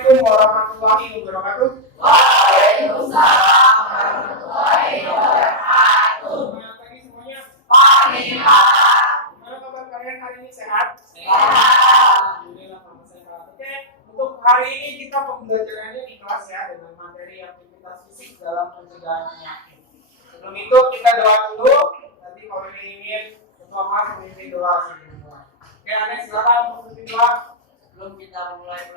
Assalamualaikum warahmatullahi wabarakatuh. Waalaikumsalam warahmatullahi wabarakatuh. Selamat pagi semuanya. Pagi, Pak. Gimana kabar kalian hari ini, sehat? Sehat. Alhamdulillah, sama sehat. Oke, untuk hari ini kita pembelajarannya di kelas ya, dengan materi aktivitas fisik dalam pencegahan penyakit. Sebelum itu kita doa dulu. Nanti kalau ingin berdoa memimpin doa sebelum. Oke, Ane silakan memimpin doa. Sebelum kita mulai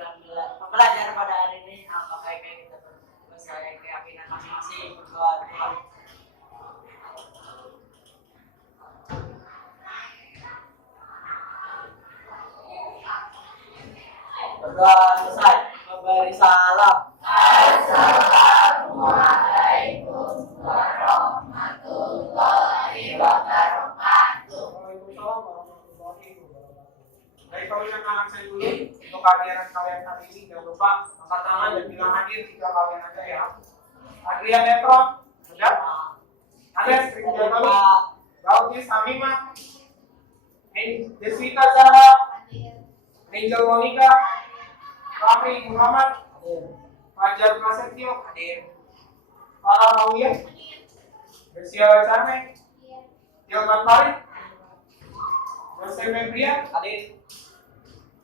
pembelajaran pada hari ini, apakah kita percaya keyakinan masing-masing berdoa Tuhan. Berdoa selesai. Memberi salam. Assalamualaikum warahmatullahi wabarakatuh. Waalaikumsalam warahmatullahi wabarakatuh. Baik, kalau yang anak saya dulu untuk kehadiran kalian hari ini, jangan lupa angkat tangan dan bilang hadir jika kalian ada ya. Adrian Netron, ada? Ales, Rizky Jatali, Gaudis Hamimah, Deswita Zahra, Angel Monica, Raffi Muhammad, Fajar Prasetyo, Farah Mawiyah, Bersia Charme, Tilman Farid, Jose Mebria,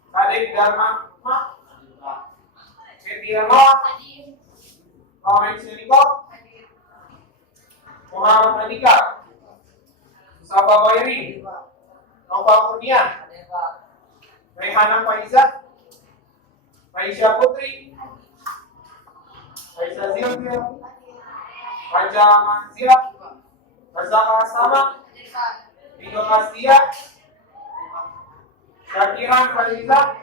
Kadek Dharma, Setia Noah, Lawrence Niko, Muhammad Andika, Mustafa Wairi, Nova Kurnia, Rehana Faiza, Raisya Putri, Raisa Zilvia, Raja Manzia, Razaka Asama, Rido Kastia, Syakiran Fariza,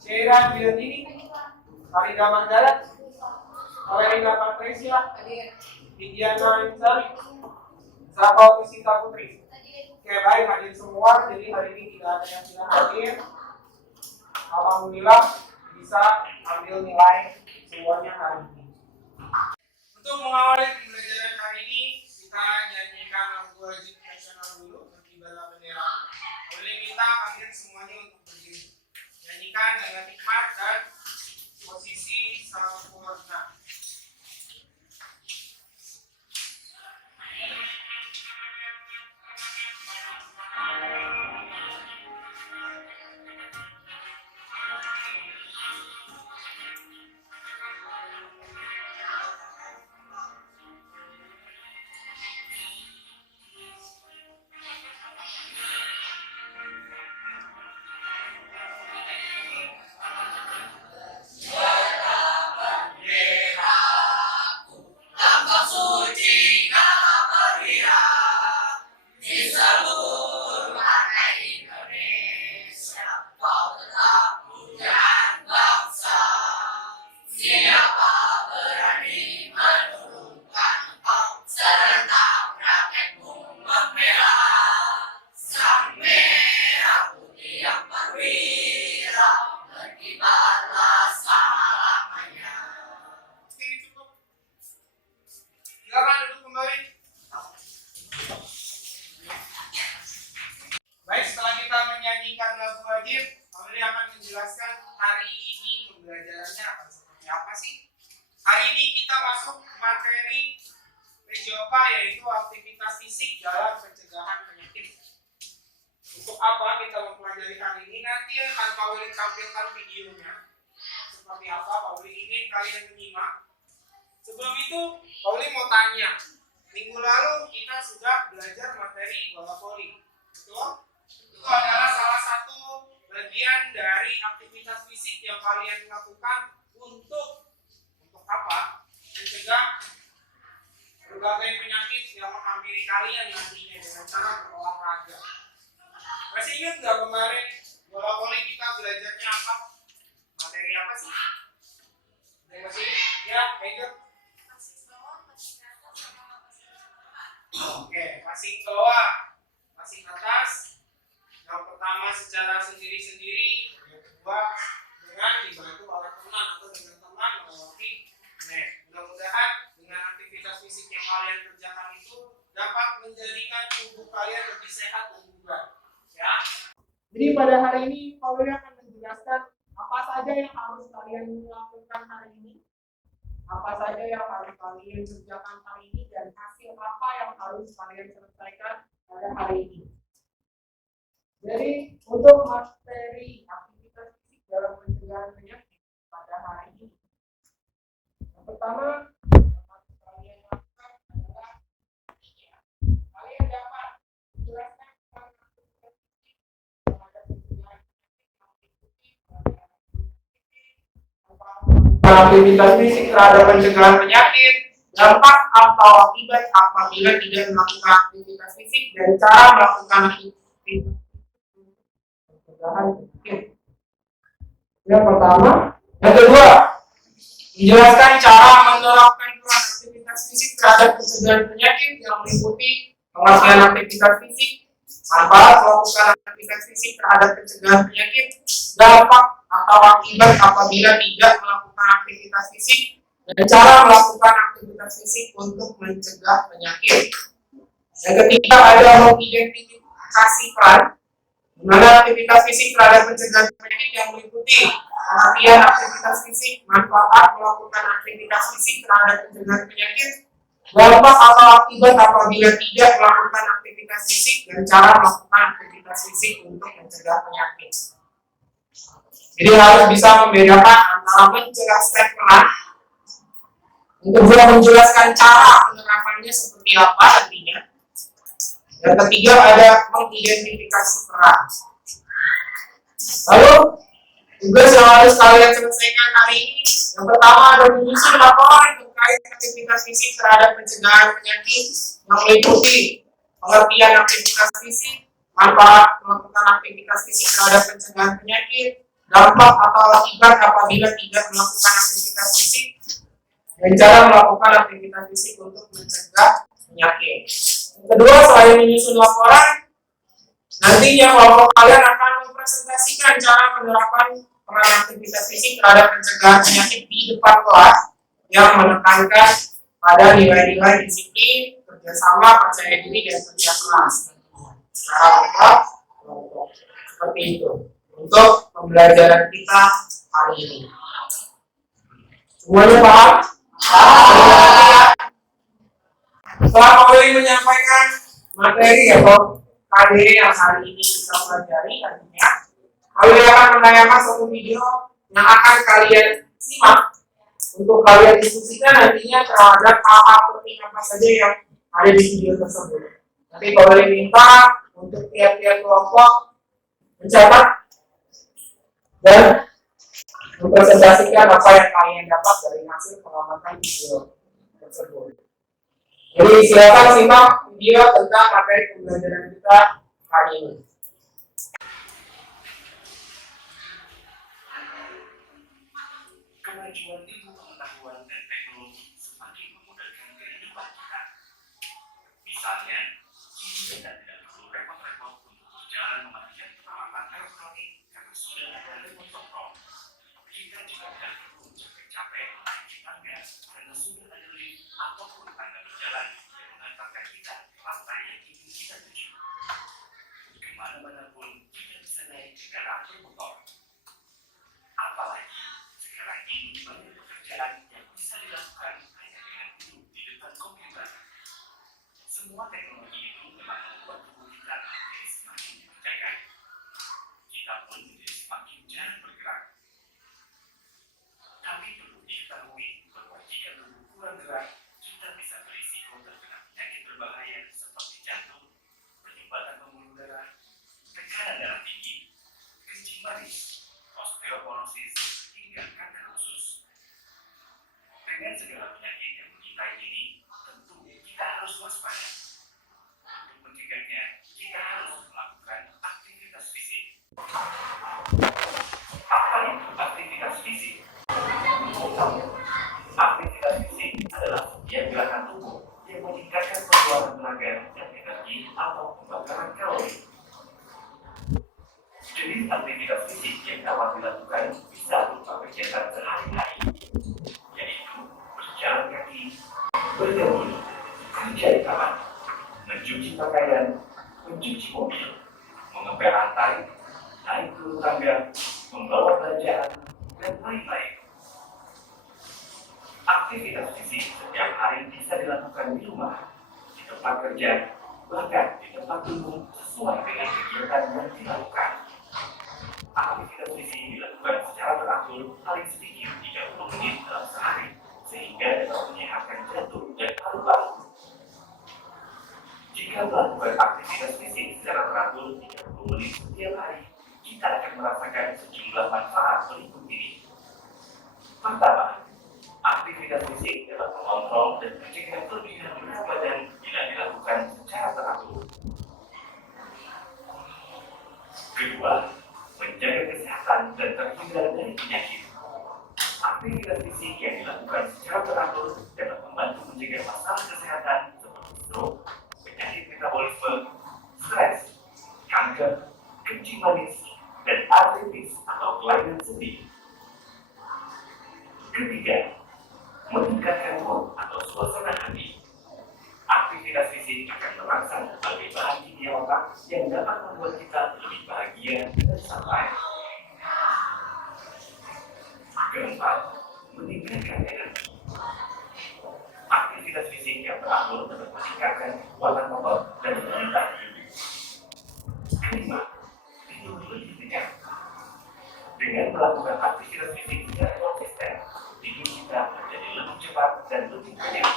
Syairan Biandini, Farida Mandala, Valerina Patricia, Indiana Insari, Zafal Wisita Putri. Oke, baik, hadir semua. Jadi hari ini tidak ada yang tidak hadir. Alhamdulillah bisa ambil nilai semuanya hari ini. Untuk mengawali pembelajaran hari ini, kita nyanyikan lagu wajib nasional dulu, Berkibarlah Bendera. Boleh minta kalian semuanya untuk berdiri. Nyanyikan dengan hikmat dan posisi sempurna. Yaitu aktivitas fisik dalam pencegahan penyakit. Untuk apa kita mempelajari hari ini? Nanti akan Pak Willy tampilkan videonya seperti apa. Pak Willy ingin kalian menyimak. Sebelum itu, Pak Willy mau tanya. Minggu lalu kita sudah belajar materi bola voli, betul? Itu adalah salah satu bagian dari aktivitas fisik yang kalian lakukan untuk apa? Mencegah berbagai penyakit yang menghampiri kalian nantinya dengan cara berolahraga. Masih ingat nggak kemarin bola voli kita belajarnya apa? Materi apa sih? Masih ingat? Ya, ingat? Oke, passing bawah, passing atas. Yang pertama secara sendiri-sendiri, yang kedua dengan dibantu oleh teman atau dengan teman melewati net. Mudah-mudahan dengan aktivitas fisik yang kalian kerjakan itu dapat menjadikan tubuh kalian lebih sehat dan bugar. Ya. Jadi pada hari ini Pak Willy akan menjelaskan apa saja yang harus kalian lakukan hari ini? Apa saja yang harus kalian kerjakan hari ini dan hasil apa yang harus kalian selesaikan pada hari ini? Jadi untuk materi aktivitas fisik dalam pencegahan penyakit pada hari ini, yang pertama yang harus kalian lakukan adalah kalian dapat menjelaskan tentang aktivitas fisik pada pencegahan penyakit yang meliputi aktivitas fisik terhadap pencegahan penyakit, dampak atau akibat apabila tidak melakukan aktivitas fisik, dan cara melakukan aktivitas pencegahan penyakit. Yang pertama, yang kedua, menjelaskan cara menerapkan peran aktivitas fisik terhadap pencegahan penyakit yang meliputi pengertian aktivitas fisik, manfaat melakukan aktivitas fisik terhadap pencegahan penyakit, dampak atau akibat apabila tidak melakukan aktivitas fisik, dan cara melakukan aktivitas fisik untuk mencegah penyakit. Yang ketiga ada mengidentifikasi peran, di mana aktivitas fisik terhadap pencegahan penyakit yang meliputi pengertian aktivitas fisik, manfaat melakukan aktivitas fisik terhadap pencegahan penyakit, dampak atau akibat apabila tidak melakukan aktivitas fisik, dan cara melakukan aktivitas fisik untuk mencegah penyakit. Jadi harus bisa membedakan antara menjelaskan peran, yang kedua menjelaskan cara penerapannya seperti apa nantinya, yang ketiga ada mengidentifikasi peran. Lalu tugas yang harus kalian selesaikan hari ini, yang pertama ada menyusun laporan terkait aktivitas fisik terhadap pencegahan penyakit yang meliputi pengertian aktivitas fisik, manfaat melakukan aktivitas fisik terhadap pencegahan penyakit, dampak atau akibat apabila tidak melakukan aktivitas fisik, dan cara melakukan aktivitas fisik untuk mencegah penyakit. Yang kedua, selain menyusun laporan, nantinya kelompok kalian akan mempresentasikan cara menerapkan peran aktivitas fisik terhadap pencegahan penyakit di depan kelas yang menekankan pada nilai-nilai disiplin, kerjasama, percaya diri, dan kerja keras. Secara lengkap, seperti itu untuk pembelajaran kita hari ini. Semuanya paham? Setelah kalian menyampaikan materi atau KDE yang hari ini kita pelajari, nantinya kalian akan menayangkan satu video yang akan kalian simak untuk kalian diskusikan nantinya terhadap hal-hal penting apa saja yang ada di video tersebut. Nanti kalian minta untuk tiap-tiap kelompok mencatat dan mempresentasikan apa yang kalian dapat dari hasil pengamatan video tersebut. Jadi silakan simak video tentang materi pembelajaran kita hari ini. Kemajuan ilmu pengetahuan dan teknologi semakin memudahkan kehidupan kita. Misalnya, kini kita tidak perlu repot-repot untuk berjalan mematikan peralatan elektronik karena sudah ada remote control. Kita juga tidak perlu capek-capek mencuci tangga karena sudah ada lift ataupun tangga berjalan yang mengantarkan kita ke lantai yang ingin kita tuju. Kemana-mana pun kita bisa naik kendaraan bermotor. Apalagi sekarang ini banyak pekerjaan yang bisa dilakukan hanya dengan duduk di depan komputer. Semua teknologi itu memang membuat tubuh kita menjadi semakin dikerjakan. Kita pun menjadi semakin jarang bergerak. Tapi perlu diketahui bahwa jika tubuh kurang gerak, kita bisa berisiko terkena penyakit berbahaya seperti jantung, penyumbatan pembuluh darah, tekanan darah tinggi, kencing manis, osteoporosis, hingga kanker usus. Dengan segala penyakit yang mengintai ini, tentu kita harus waspada. Untuk mencegahnya, kita harus melakukan aktivitas fisik. Apa itu aktivitas fisik? Aktivitas fisik adalah setiap gerakan tubuh yang meningkatkan pengeluaran tenaga dan energi atau pembakaran kalori. Jenis aktivitas fisik yang dapat dilakukan bisa berupa kegiatan sehari-hari, yaitu berjalan kaki, berjalan, kerja di taman, mencuci pakaian, mencuci mobil, mengepel lantai, naik turun tangga, membawa belanjaan, dan Aktivitas fisik setiap hari bisa dilakukan di rumah, di tempat kerja, bahkan di tempat umum sesuai dengan kegiatan yang dilakukan. Aktivitas fisik dilakukan secara teratur paling sedikit 30 menit dalam sehari, sehingga dapat menyehatkan jantung dan paru-paru. Jika melakukan aktivitas fisik secara teratur 30 menit setiap hari, kita akan merasakan sejumlah manfaat berikut ini. Pertama, aktivitas fisik dapat mengontrol dan mencegah kelebihan berat badan bila dilakukan secara teratur. Kedua, menjaga kesehatan dan terhindar dari penyakit. Aktivitas fisik yang dilakukan secara teratur dapat membantu mencegah masalah kesehatan seperti stroke, penyakit metabolisme, stres, kanker, kencing manis, dan artritis atau kelainan sendi. Ketiga, meningkatkan mood atau suasana hati. Aktivitas fisik akan merangsang berbagai bahan kimia otak yang dapat membuat kita lebih bahagia dan santai. Keempat, meningkatkan energi. Aktivitas fisik yang teratur dapat meningkatkan kekuatan otot dan daya hidup. Kelima, tidur lebih nyenyak. Dengan melakukan aktivitas fisik secara konsisten, tidur kita menjadi lebih cepat dan lebih banyak.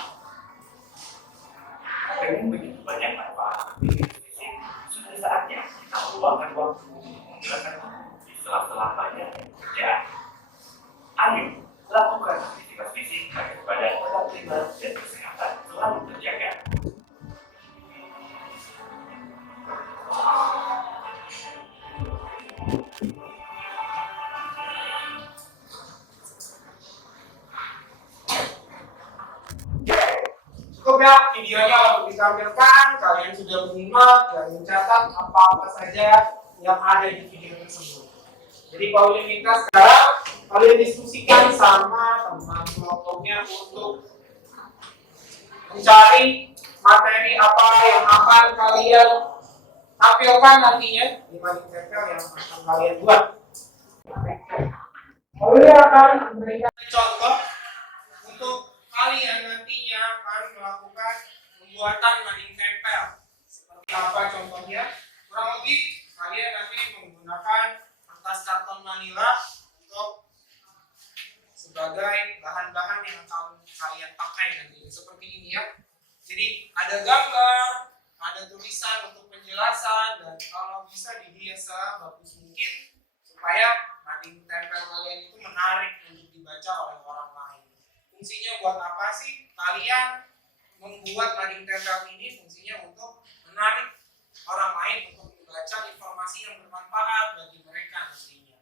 Dengan begitu banyak manfaat aktivitas fisik, sudah saatnya kita meluangkan waktu untuk menggerakkan tubuh di sela-sela banyak pekerjaan. Ayo, lakukan aktivitas fisik agar badan tetap prima dan kesehatan selalu terjaga. Cukup ya videonya untuk ditampilkan. Kalian sudah menyimak dan mencatat apa-apa saja yang ada di video tersebut. Jadi Paulin minta sekarang kalian diskusikan sama teman kelompoknya untuk mencari materi apa yang akan kalian tampilkan nantinya di mading tempel yang akan kalian buat. Paulin akan memberikan contoh untuk kalian nantinya akan melakukan pembuatan mading tempel. Seperti apa contohnya? Kurang lebih kalian nanti menggunakan kertas karton manila untuk sebagai bahan-bahan yang akan kalian pakai nanti. Seperti ini ya. Jadi ada gambar, ada tulisan untuk penjelasan, dan kalau bisa dihias sebagus mungkin supaya mading tempel kalian itu menarik untuk dibaca oleh orang lain. Fungsinya buat apa sih? Kalian membuat mading tempel ini fungsinya untuk menarik orang lain untuk membaca informasi yang bermanfaat bagi mereka nantinya.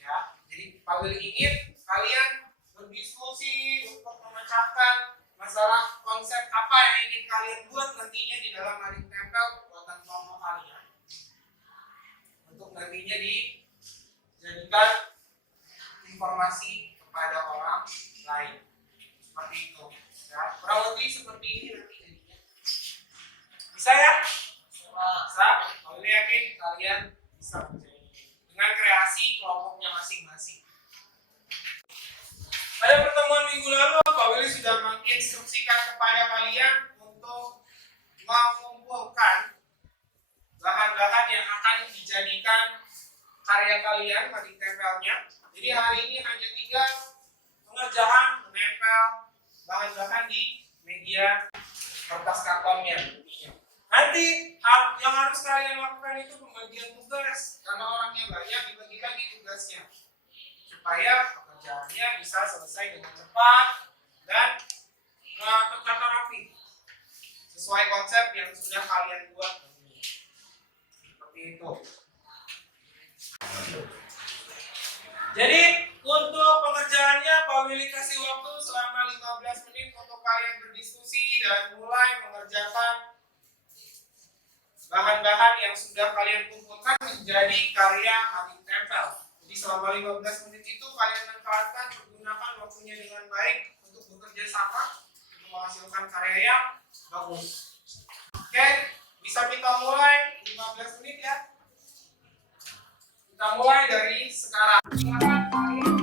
Ya, jadi Paulin ingin kalian berdiskusi untuk memecahkan masalah konsep apa yang ingin kalian buat nantinya di dalam mading tempel buatan kelompok kalian. Untuk nantinya dijadikan informasi kepada orang lain. Seperti itu. Ya, kurang lebih seperti ini nanti jadinya. Bisa ya? Bisa. Kalau yakin kalian bisa menjadi dengan kreasi kelompoknya masing-masing. Pada pertemuan minggu lalu, Pak Willy sudah menginstruksikan kepada kalian untuk mengumpulkan bahan-bahan yang akan dijadikan karya kalian mading tempelnya. Jadi hari ini hanya tinggal pengerjaan menempel bahan-bahan di media kertas kartonnya. Nanti yang harus kalian lakukan itu pembagian tugas, karena orangnya banyak dibagi-bagi tugasnya supaya pekerjaannya bisa selesai dengan cepat dan tertata rapi sesuai konsep yang sudah kalian buat. Seperti itu. Jadi untuk pengerjaannya Pak Willy kasih waktu selama 15 menit untuk kalian berdiskusi dan mulai mengerjakan bahan-bahan yang sudah kalian kumpulkan menjadi karya mading tempel. Jadi selama 15 menit itu kalian manfaatkan, pergunakan waktunya dengan baik untuk bekerja sama untuk menghasilkan karya yang bagus. Oke, bisa kita mulai 15 menit ya. Kita mulai dari sekarang. Silakan kalian.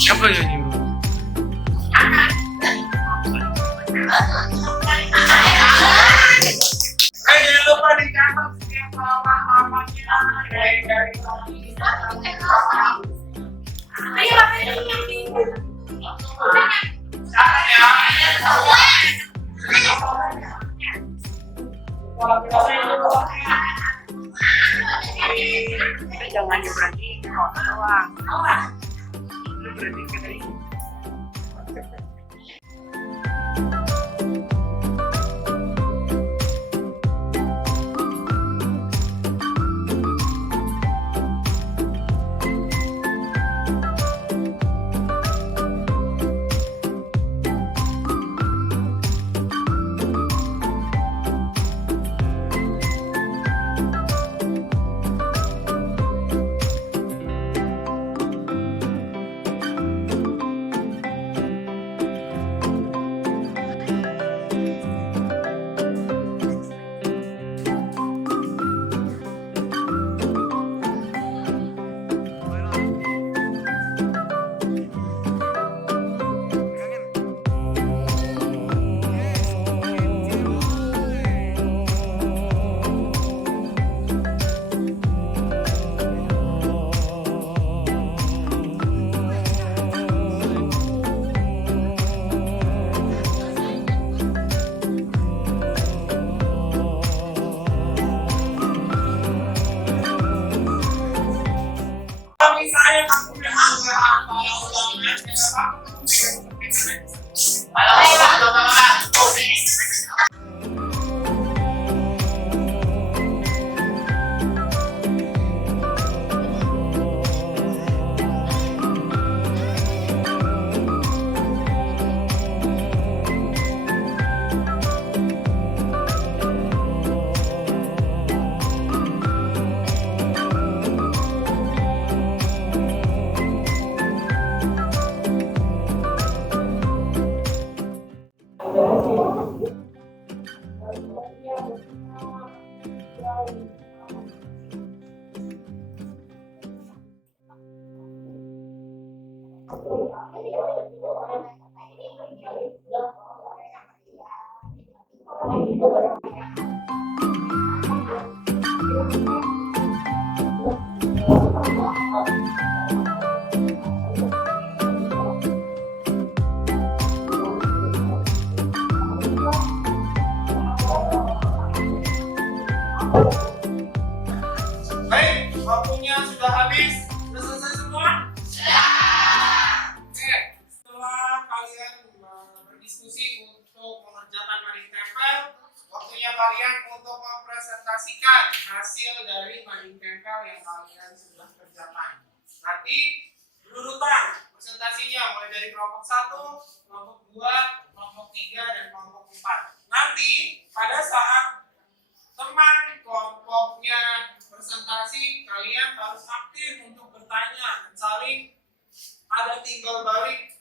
Siapa yang nyuruh? Jangan lupa dicatat setiap lama-lamanya dari jangan berarti doang. Berarti kita misalnya kamu memang baik, waktunya sudah habis. Sudah selesai semua? Sudah. Oke, presentasikan hasil dari mining campel yang kalian sudah kerjakan. Nanti berurutan presentasinya mulai dari kelompok 1, kelompok 2, kelompok 3, dan kelompok 4. Nanti pada saat teman kelompoknya presentasi, kalian harus aktif untuk bertanya dan saling ada timbal balik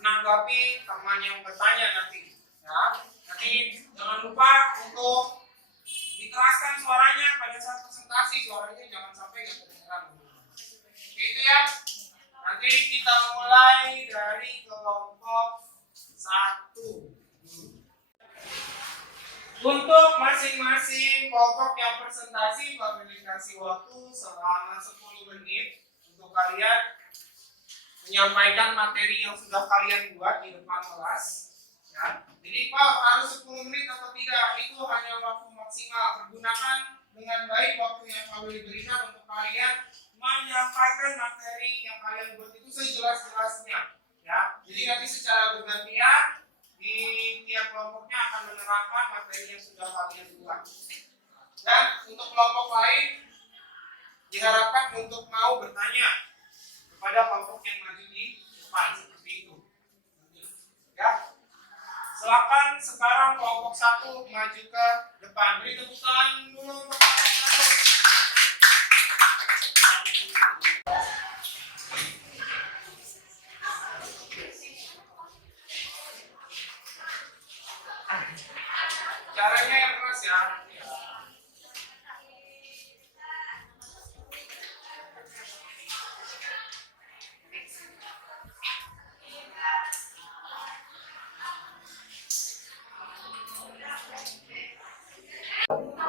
menanggapi teman yang bertanya nanti. Ya, nanti jangan lupa untuk dikeraskan suaranya pada saat presentasi, suaranya jangan sampai nggak kedengeran. Itu ya. Nanti kita mulai dari kelompok 1. Untuk masing-masing kelompok yang presentasi, kami kasih waktu selama 10 menit untuk kalian menyampaikan materi yang sudah kalian buat di depan kelas. Ya. Jadi Pak harus 10 menit atau tidak, itu hanya waktu maksimal. Pergunakan dengan baik waktu yang kami berikan untuk kalian menyampaikan materi yang kalian buat itu sejelas-jelasnya. Ya. Jadi nanti secara bergantian di tiap kelompoknya akan menerapkan materi yang sudah kalian buat. Dan untuk kelompok lain diharapkan untuk mau bertanya kepada kelompok yang maju di depan seperti itu. Ya. Silakan sekarang kelompok 1 maju ke depan. Beri tepuk tangan dulu untuk kelompok 1. Caranya yang keras ya.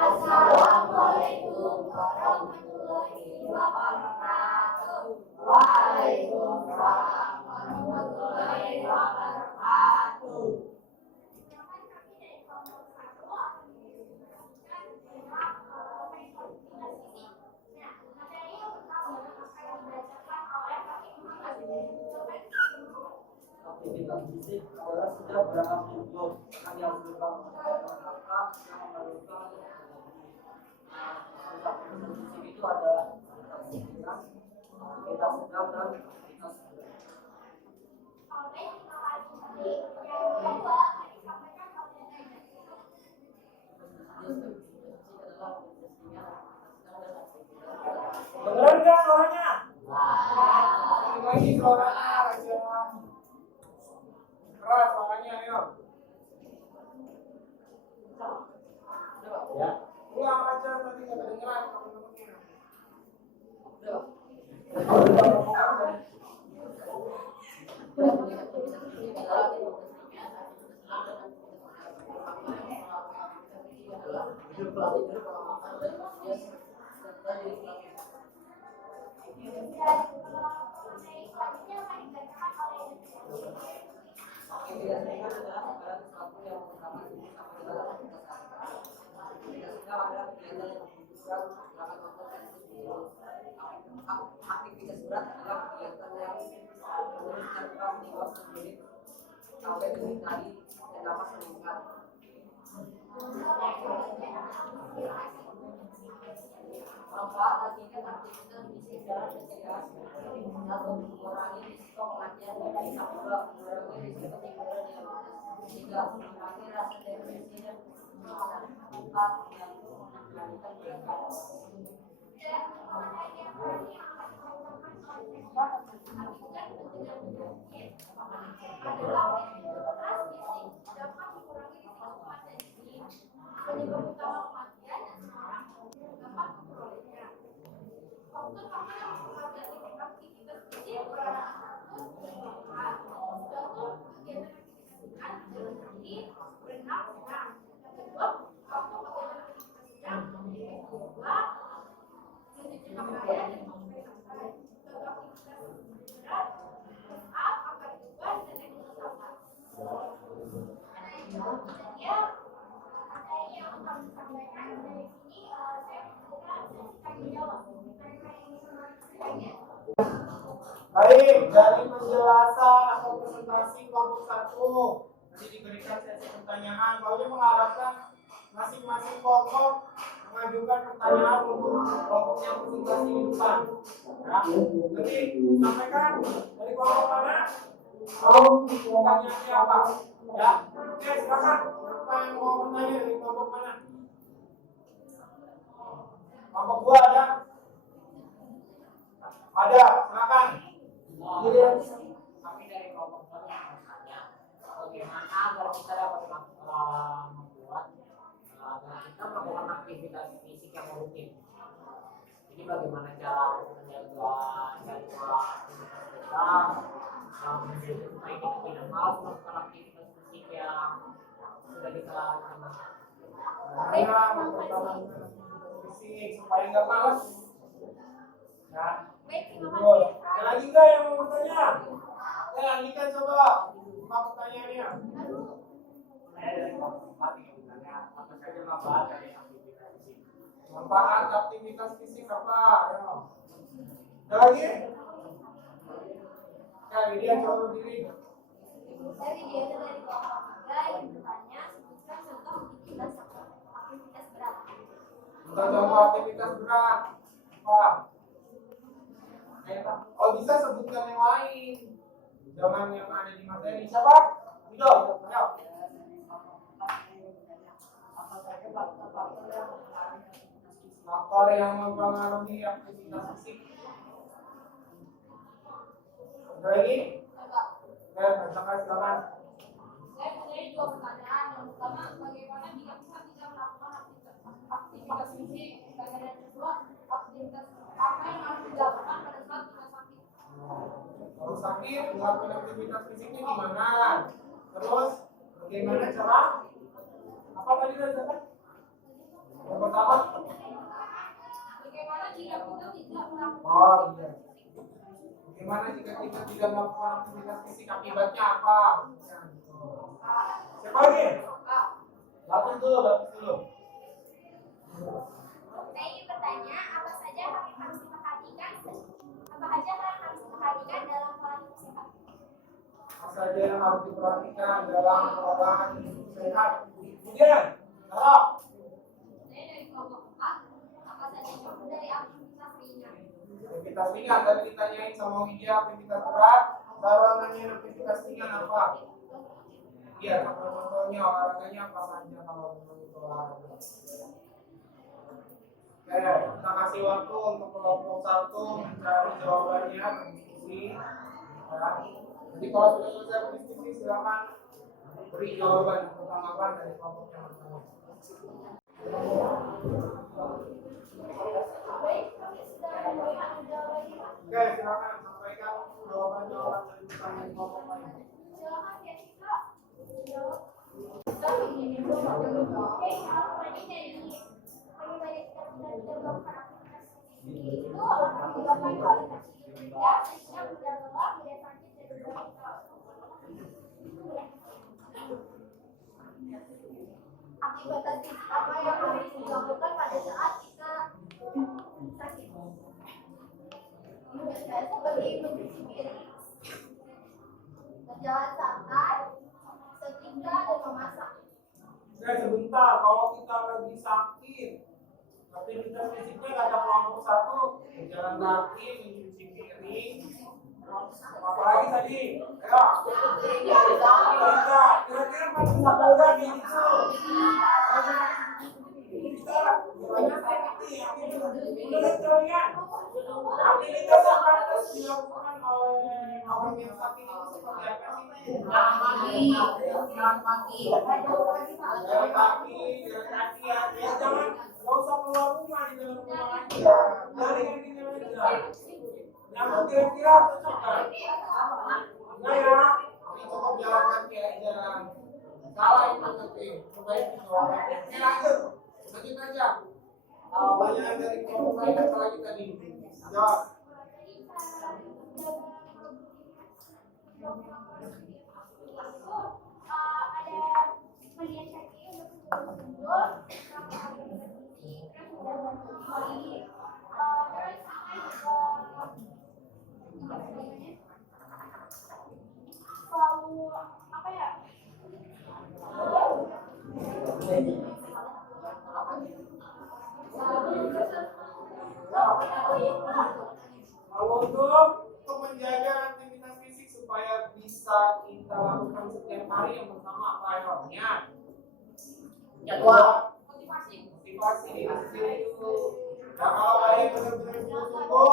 Assalamualaikum warahmatullahi wabarakatuh. Waalaikumsalam warahmatullahi wabarakatuh. Aktivitas fisik adalah setiap gerakan tubuh yang dihasilkan oleh otak yang memerlukan aktivitas fisik itu ada aktivitas sedang dan aktivitas berat. Dengeran nggak suaranya? Lagi suaranya aja. Keras suaranya, ayo. Ya. Ulang aja nanti nggak kedengeran teman-temannya. Aktivitas berat adalah kegiatan yang menurunkan jiwa sendiri sampai dihindari dan dapat meningkat. Manfaat latihan aktivitas fisik secara berjelas atau mengurangi risiko kematian dan bisa pula mengurangi risiko timbulan diabetes, juga mengurangi rasa depresi dan empat yang mengendalikan berat badan. Baik, dari penjelasan atau presentasi kelompok 1 nanti diberikan sesi pertanyaan. Kami mengharapkan masing-masing kelompok mengajukan pertanyaan untuk kelompok yang presentasi di depan. Ya, nanti sampaikan dari kelompok mana? Mau pertanyaannya apa? Ya, oke silakan. Siapa yang mau bertanya dari kelompok mana? Kelompok 2 ada? Ada, silakan. Kami dari kelompok baru bertanya, bagaimana kalau kita dapat membuat agar kita melakukan aktivitas fisik yang rutin. Jadi bagaimana cara menjaga jadwal aktivitas kita, supaya kita tidak malas melakukan aktivitas fisik yang sudah kita rencanakan. Karena mempertahankan fisik supaya nggak malas. Ya. Baik, terima Betul. kasih. Ada lagi nggak yang mau bertanya? Ya, Andika coba buka pertanyaannya. Saya dari kelompok 4 yang bertanya, apa saja manfaat dari aktivitas fisik? Manfaat aktivitas fisik apa? Ayo. Ada lagi? Ya, ini dia coba berdiri. Saya Widiana dari kelompok 3 yang bertanya, sebutkan contoh aktivitas berat. Kita contoh aktivitas berat. Apa? Oh, bisa sebutkan yang lain. Zaman yang ada di materi. Siapa? Wido. Ayo. Faktor yang mempengaruhi aktivitas fisik. Ada lagi? Ya, silakan. Saya punya dua pertanyaan. Yang pertama, bagaimana jika kita tidak melakukan aktivitas fisik? Dan yang kedua, aktivitas apa yang harus dilakukan pada saat kita sakit? Kalau sakit, melakukan aktivitas fisiknya gimana? Terus, bagaimana cara? Apa tadi Raja? Yang pertama? Bagaimana jika kita tidak melakukan Oh iya. Bagaimana jika kita tidak melakukan aktivitas fisik? Akibatnya apa? Ya, gitu. Siapa lagi? Lapis dulu. Saya ingin bertanya, apa saja hal yang harus diperhatikan? Apa saja hal yang harus diperhatikan dalam pola hidup sehat? Apa saja yang harus diperhatikan dalam pola hidup sehat? Kemudian, Sarah. Saya dari kelompok 4, apa saja contoh dari aktivitas ringan? Aktivitas ringan tadi ditanyain sama Widya aktivitas berat. Sarah nanya aktivitas ringan apa? Iya, contoh-contohnya olahraganya apa saja kalau memang itu olahraga. Oke, kita kasih waktu untuk kelompok 1 mencari jawabannya, berdiskusi. Ya. Jadi kalau sudah selesai berdiskusi, silakan beri jawaban atau tanggapan dari kelompok yang bertanya. Baik, kami sudah memberikan jawabannya. Oke, silakan sampaikan jawaban-jawaban dari pertanyaan kelompok lain. Silakan Jessica. Jawab. Oke, tadi dari bagaimana kita tidak melakukan aktivitas fisik itu menyebabkan kualitas hidup rendah sehingga mudah lelah, mudah sakit dan mudah aktivitas fisik apa yang harus dilakukan pada saat kita sakit? Seperti mencuci piring, berjalan santai, setrika dan memasak. Oke, sebentar. Kalau kita lagi sakit, aktivitas fisiknya kata kelompok 1, berjalan kaki, mencuci piring. Apa lagi tadi? Ayo. Kira-kira masih bisa pegang gitu. Aktivitas yang pantas dilakukan oleh orang yang sakit itu seperti apa sih? Jalan pagi, jalan pagi. Jalan kaki ya. Ya jangan, nggak usah keluar rumah di dalam rumah aja. Dari kakinya aja. Yang kira-kira cocok kan? Enggak ya? Ini cukup jalan kaki aja. Salah itu nanti. Cobain jawabannya. Lanjut aja. Pertanyaan dari kelompok lain apa lagi tadi? Jawab. Ada melihat kaki untuk mundur, terus udah lagi, terus selalu apa ya? Kalau untuk menjaga aktivitas fisik supaya bisa kita lakukan setiap hari, yang pertama apa ya? Jadwal. Motivasi diri sendiri dulu. Nah, kalau ada yang benar-benar sungguh-sungguh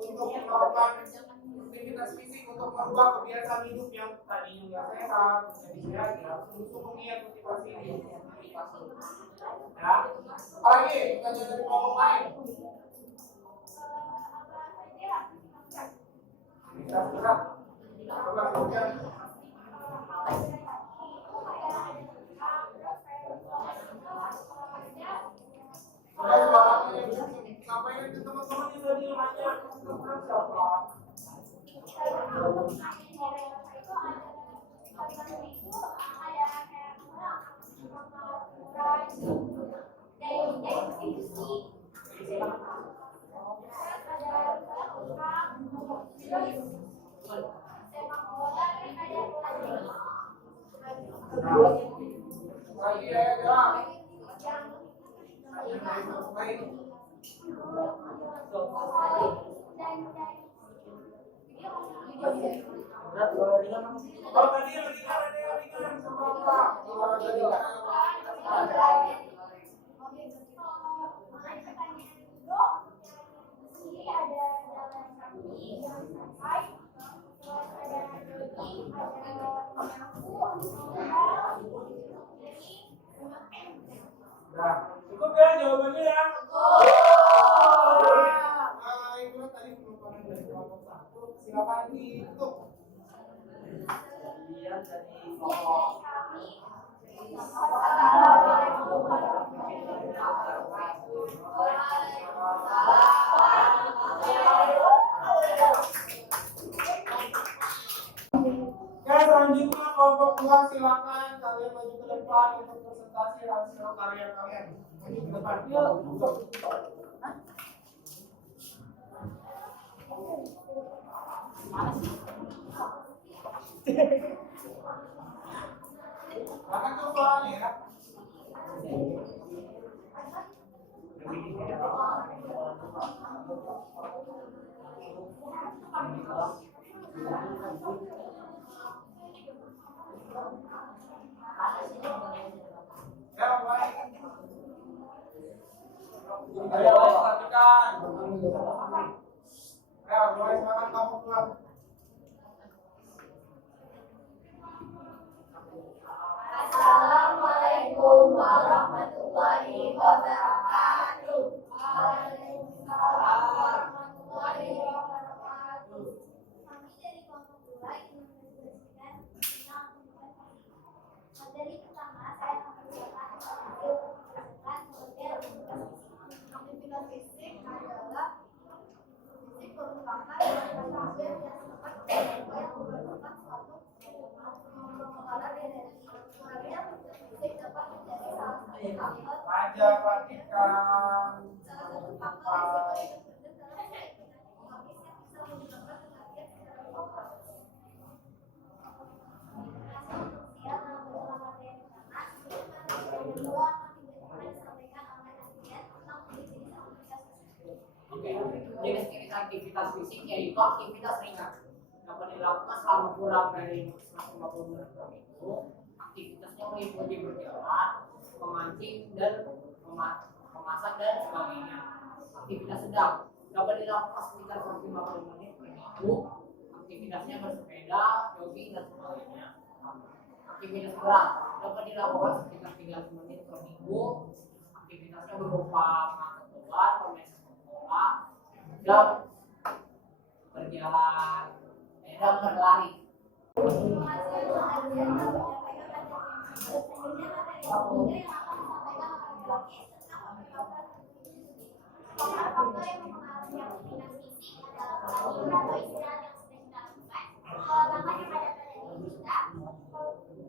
untuk melakukan aktivitas fisik untuk merubah kebiasaan hidup yang tadinya nggak sehat menjadi sehat, ya sungguh-sungguh niat motivasi ini. Ya, apalagi kita dari kelompok lain. Bisa berat. Coba kemudian. Sampaikan ke teman-teman yang tadi nanya tentang siapa? Lagi ya, baik. Kalau tadi yang ringan ada yang ringan sama apa? Kalau tadi Nah, cukup ya jawabannya ya. Ibu tadi merupakan dari kelompok 1. Silakan ditutup. Kemudian dari kelompok Oke, selanjutnya kelompok 2 silakan kalian maju ke depan untuk presentasi hasil karya kalian. Maju ke depan. Yuk. Akan coba ya. Ya, baik. Ayo, perhatikan. Ya, mulai sekarang kamu pulang. Assalamualaikum warahmatullahi wabarakatuh. Waalaikumsalam warahmatullahi wabarakatuh. Kami dari kelompok 2 ingin menjelaskan tentang pendidikan. Materi pertama saya akan menjelaskan model Aktivitas fisik adalah fisik merupakan aktivitas yang tepat yang merupakan suatu pengeluaran energi. Kemudian fisik dapat menjadi salah satu faktor Aja perhatikan. salah satu faktor risiko yang terjadi dalam ekonomis yang bisa menyebabkan kematian secara global. sosial dalam beberapa materi yang pertama. Yang kedua akan disampaikan oleh Adrian tentang jenis aktivitas fisik. Oke, jenis aktivitas fisik yaitu aktivitas ringan dapat dilakukan selama kurang dari 150 menit per minggu. Aktivitasnya meliputi berjalan, memancing, dan memasak dan sebagainya. Aktivitas sedang dapat dilakukan sekitar 150 menit per minggu. Aktivitasnya bersepeda, jogging, dan sebagainya. Aktivitas berat dapat dilakukan sekitar 30 menit per minggu. Aktivitasnya berupa mengangkat beban, bermain sepak bola, dan berjalan, dan berlari. Terima kasih untuk Adrian telah menyampaikan materi. Selanjutnya materi yang ketiga yang akan disampaikan oleh Belkis tentang faktor-faktor faktor yang mempengaruhi aktivitas fisik adalah pola tidur atau istirahat yang sedang kita lakukan, pola makan yang ada pada diri kita,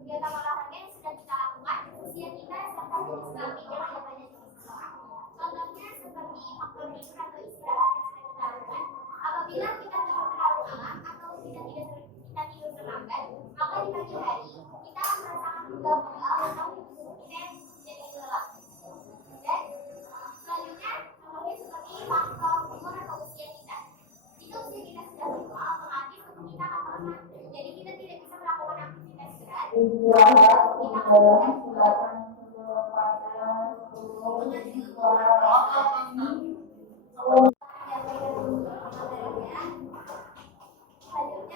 kegiatan olahraga yang sedang kita lakukan, usia kita, serta jenis kelamin yang ada pada diri seseorang. Contohnya seperti faktor tidur atau istirahat yang sedang kita lakukan. Apabila kita tidur terlalu malam atau kita tidur terlambat, maka di pagi hari kita akan merasakan pegal-pegal atau tubuh kita yang menjadi lelah. Dan selanjutnya Selanjutnya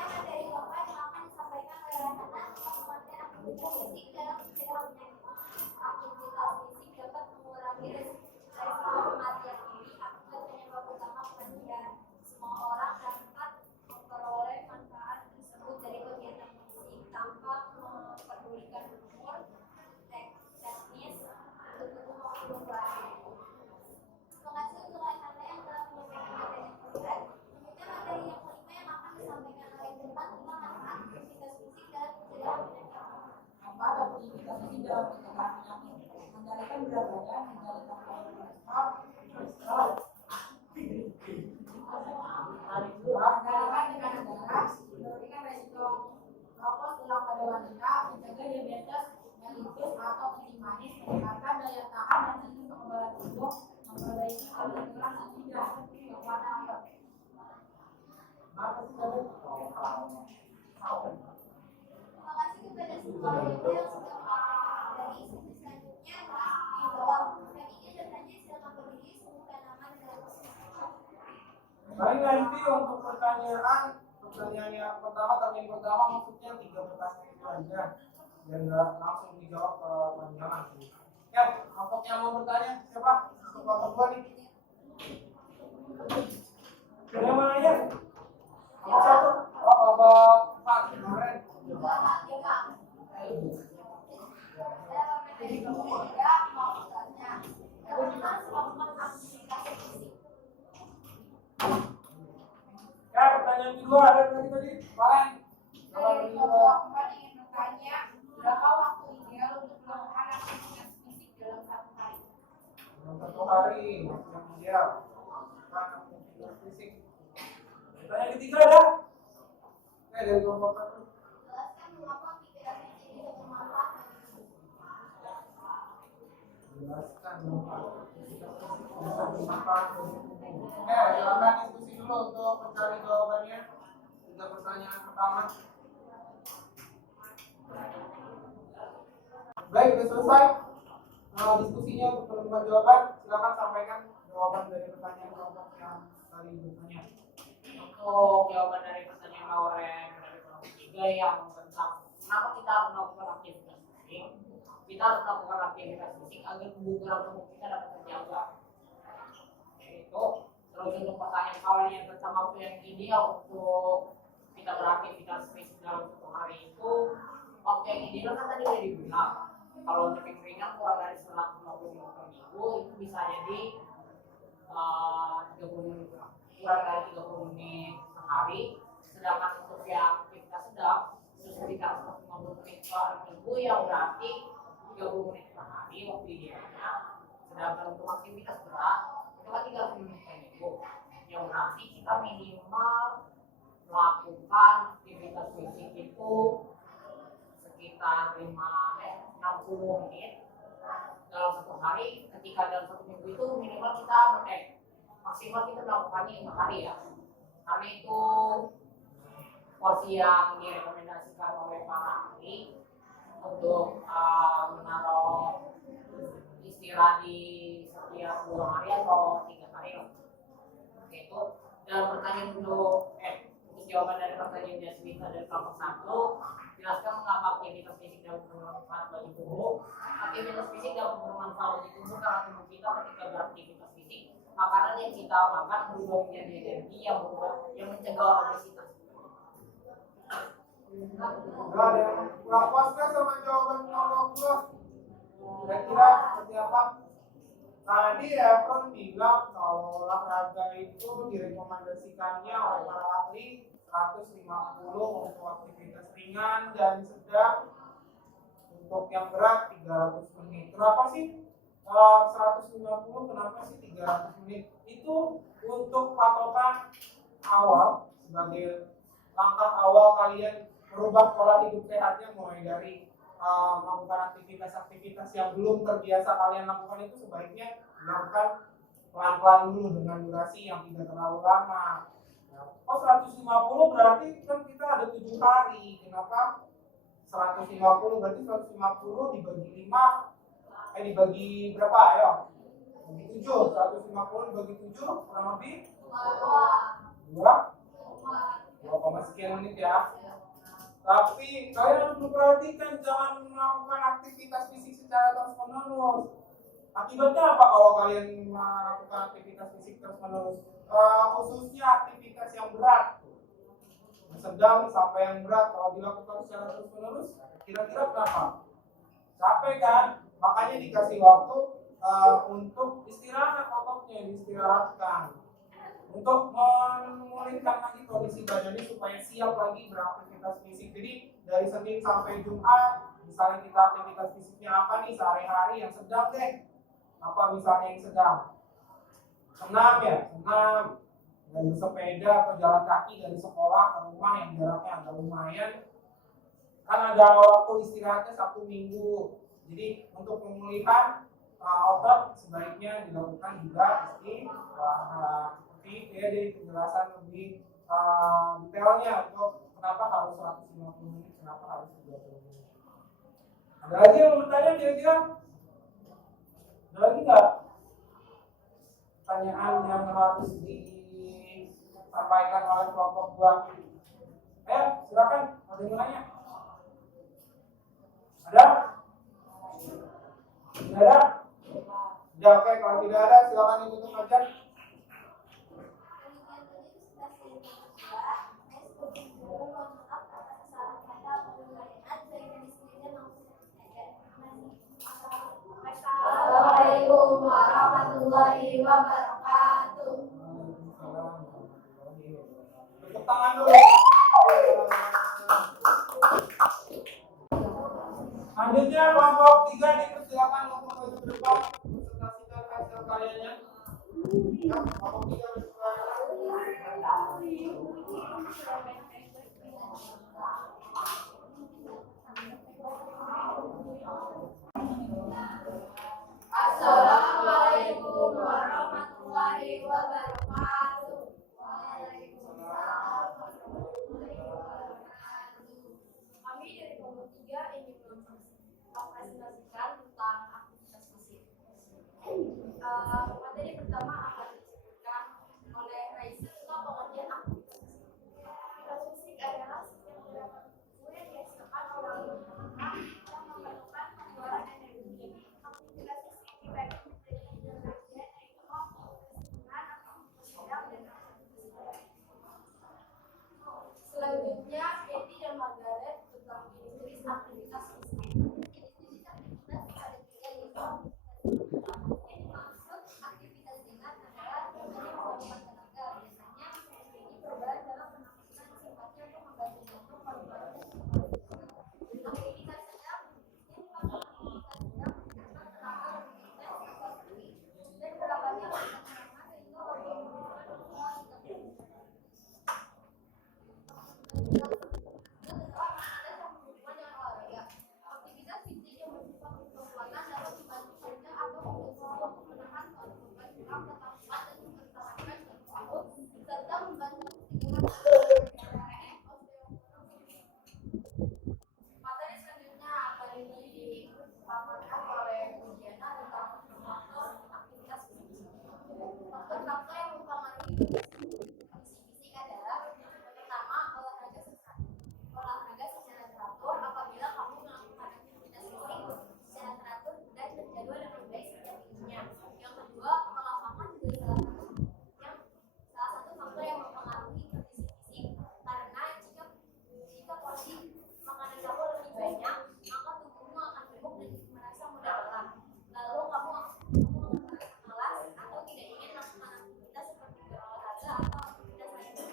materi Bapak yang akan disampaikan oleh anak-anak pengertian aktivitas fisik dalam mencegah penyakit. Aktivitas fisik dapat mengurangi resiko kematian ini akibat penyebab utama kematian. Semua orang dapat memperoleh manfaat tersebut dari kegiatan fisik tanpa memperdulikan umur, teknis, tubuh maupun lain. Terima kasih untuk rekan-rekan yang telah menyampaikan materi yang terbaik. Selanjutnya materi yang kelima yang akan disampaikan oleh tentang manfaat aktivitas fisik dalam mencegah penyakit. Apa aktivitas fisik dalam pencegahan penyakit? Mengendalikan berat badan, mengendalikan kolesterol, mengendalikan tekanan darah, menurunkan resiko rokok silang pada wanita, mencegah diabetes mellitus atau kencing manis, meningkatkan daya tahan dan sistem kekebalan tubuh, memperbaiki kelenturan ginjal, kekuatan otot. Terima kasih kepada semua ibu yang sudah menyampaikan materi. Selanjutnya di bawah dan ini datanya silakan berdiri sebutkan nama dan posisi. Baik, nanti untuk pertanyaan yang pertama, termin pertama maksudnya 3 pertanyaan itu aja dan nggak langsung dijawab kepanjangan. Ya, kelompok yang mau bertanya siapa? Kelompok kedua nih. Ada yang mana ya? Kelompok satu. Oh, kelompok 4 kemarin. Ya, pertanyaan kedua ada tadi kemarin. Dari kelompok 4 ingin bertanya, berapa waktu ideal untuk melakukan aktivitas fisik dalam satu hari? Dalam 1 hari yang ideal melakukan aktivitas fisik. Pertanyaan ketiga ada? Dari kelompok 1. Jelaskan mengapa pikiran fisik itu bermanfaat. Jelaskan mengapa aktivitas fisik bisa bermanfaat bagi tubuh. Silakan diskusi dulu untuk mencari jawabannya. 3 pertanyaan pertama. Baik, sudah selesai diskusinya untuk menemukan jawaban. Silakan sampaikan jawaban dari pertanyaan kelompok yang tadi bertanya. Untuk jawaban dari pertanyaan Lauren dari kelompok 3 yang tentang kenapa kita harus melakukan aktivitas fisik, kita harus melakukan aktivitas fisik agar kebugaran tubuh kita dapat terjaga. Itu terus untuk pertanyaan awalnya tentang waktu yang ideal untuk kita beraktivitas fisik dalam 1 hari itu, waktu yang ideal kan tadi udah dibilang kalau untuk yang ringan kurang dari 150 menit per minggu itu bisa jadi 30 menit kurang dari 30 menit sehari. Sedangkan untuk yang aktivitas sedang itu sekitar 150 menit per minggu yang berarti 30 menit per hari waktu idealnya. Sedangkan untuk aktivitas berat itu kan 30 menit per minggu yang berarti kita minimal melakukan aktivitas fisik itu sekitar 60 menit dalam 1 hari. Ketika dalam 1 minggu itu minimal kita maksimal kita melakukannya 5 hari ya, karena itu porsi yang direkomendasikan oleh para ahli untuk menaruh istirahat di setiap 2 hari atau 3 hari lah. Itu dalam pertanyaan untuk jawaban dari pertanyaan Jasmita dari kelompok 1, jelaskan mengapa aktivitas fisik dapat bermanfaat bagi tubuh. Aktivitas fisik dapat bermanfaat bagi tubuh karena tubuh kita ketika beraktivitas fisik, makanan yang kita makan berubah menjadi energi yang mencegah obesitas. Ada yang kurang puas nggak sama jawaban kelompok 2? Kira-kira seperti apa? Tadi Efron bilang kalau olahraga itu direkomendasikannya oleh para ahli 150 untuk aktivitas ringan dan sedang, untuk yang berat 300 menit. Kenapa sih 150? Kenapa sih 300 menit? Itu untuk patokan awal, sebagai langkah awal kalian merubah pola hidup sehatnya, mulai dari melakukan aktivitas-aktivitas yang belum terbiasa kalian lakukan itu sebaiknya dilakukan pelan-pelan dulu dengan durasi yang tidak terlalu lama. 150 berarti kan kita ada 7 hari. Kenapa 150, berarti 150 dibagi 5, dibagi berapa ayo? Bagi 7, 150 dibagi 7 kurang lebih 2, sekian menit ya. Tapi kalian harus memperhatikan jangan melakukan aktivitas fisik secara terus-menerus. Akibatnya apa kalau kalian melakukan aktivitas fisik terus-menerus? Khususnya aktivitas yang berat, yang sedang sampai yang berat, kalau dilakukan secara terus-menerus, kira-kira kenapa? Capek kan? Makanya dikasih waktu untuk istirahat, ototnya diistirahatkan, untuk memulihkan lagi kondisi badannya supaya siap lagi beraktivitas fisik. Jadi dari Senin sampai Jumat, misalnya kita aktivitas fisiknya apa nih sehari-hari yang sedang deh. Apa misalnya yang sedang? Senam ya, senam. Dan bersepeda atau jalan kaki dari sekolah ke rumah yang jaraknya agak lumayan. Kan ada waktu istirahatnya Sabtu Minggu. Jadi untuk pemulihan otot sebaiknya dilakukan juga istirahat. Seperti itu ya, jadi penjelasan lebih detailnya untuk kenapa harus 150 menit, kenapa harus 30 menit. Ada lagi yang mau bertanya kira-kira? Ada lagi nggak pertanyaan yang harus disampaikan oleh kelompok 2? Ayo silakan, ada yang mau nanya? Ada? Tidak ada? Ya oke, kalau tidak ada silakan ditutup aja. Assalamualaikum warahmatullahi wabarakatuh. Tepuk tangan dulu. Selanjutnya kelompok 3 dipersilakan untuk maju ke depan presentasikan hasil karyanya. Ya, kelompok 3 Assalamualaikum warahmatullahi wabarakatuh. Waalaikumsalam warahmatullahi wabarakatuh. Kami dari kelompok 3 ingin mempresentasikan tentang aktivitas fisik. Materi pertama akan disebutkan oleh Raisa tentang pengertian aktivitas fisik. Aktivitas fisik adalah setiap gerakan tubuh yang dihasilkan oleh manusia yang memerlukan pengeluaran energi. Aktivitas fisik dibagi menjadi 3 bagian, yaitu aktivitas ringan, aktivitas sedang, dan aktivitas berat. Selanjutnya, Betty dan Margaret tentang jenis-jenis aktivitas fisik. Jenis-jenis aktivitas ada 3, yaitu yang dimaksud aktivitas ringan adalah yang memerlukan tenaga. Biasanya ini perubahan dalam pernafasan sifatnya untuk membantu jantung, paru-paru, dan paru-paru. Aktivitas sedang ini dimaksud aktivitas sedang menyebabkan tenaga lebih intens atau tinggi dan gerakannya lebih sederhana sehingga waktu yang dibutuhkan untuk melakukan aktivitas fisik yang bersifat kekuatan dapat membantu kerja atau membantu untuk menahan suatu beban berat tetap kuat dan mempertahankan suatu tubuh serta membantu pencegahan materi selanjutnya akan dipaparkan oleh Diana tentang faktor aktivitas fisik. Faktor-faktor yang mempengaruhi kondisi fisik adalah pertama, olahraga secara teratur. Apabila kamu melakukan aktivitas fisik secara teratur dan terjadwal dengan baik setiap minggunya. Yang kedua, pola makan juga salah satu faktor yang mempengaruhi kondisi fisik, karena jika porsi makanan kamu lebih banyak, maka tubuhmu akan gemuk dan merasa mudah lelah. Lalu kamu akan merasa malas atau tidak ingin melakukan aktivitas seperti berolahraga atau aktivitas lainnya.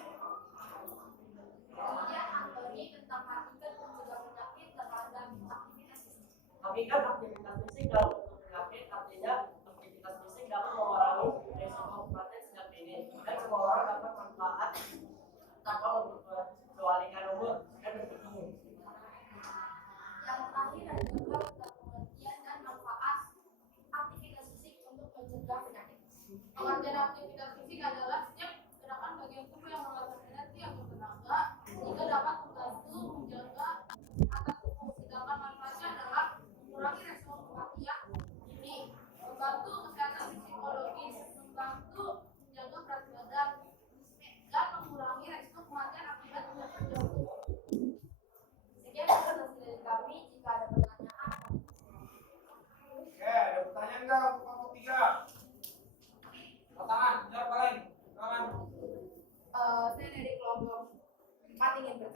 Kemudian Anthony tentang hakikat mencegah penyakit terhadap aktivitas fisik. Hakikat aktivitas fisik dalam bentuk penyakit artinya aktivitas fisik dapat mengurangi risiko kematian sejak dini dan semua orang dapat manfaat tanpa memperkecualikan umur dan bentuk tubuh. Yang terakhir adalah tentang pengertian dan manfaat aktivitas fisik untuk mencegah penyakit. Pengertian aktivitas fisik adalah setiap gerakan bagian tubuh yang mengeluarkan energi atau tenaga sehingga dapat membantu menjaga atas tubuh.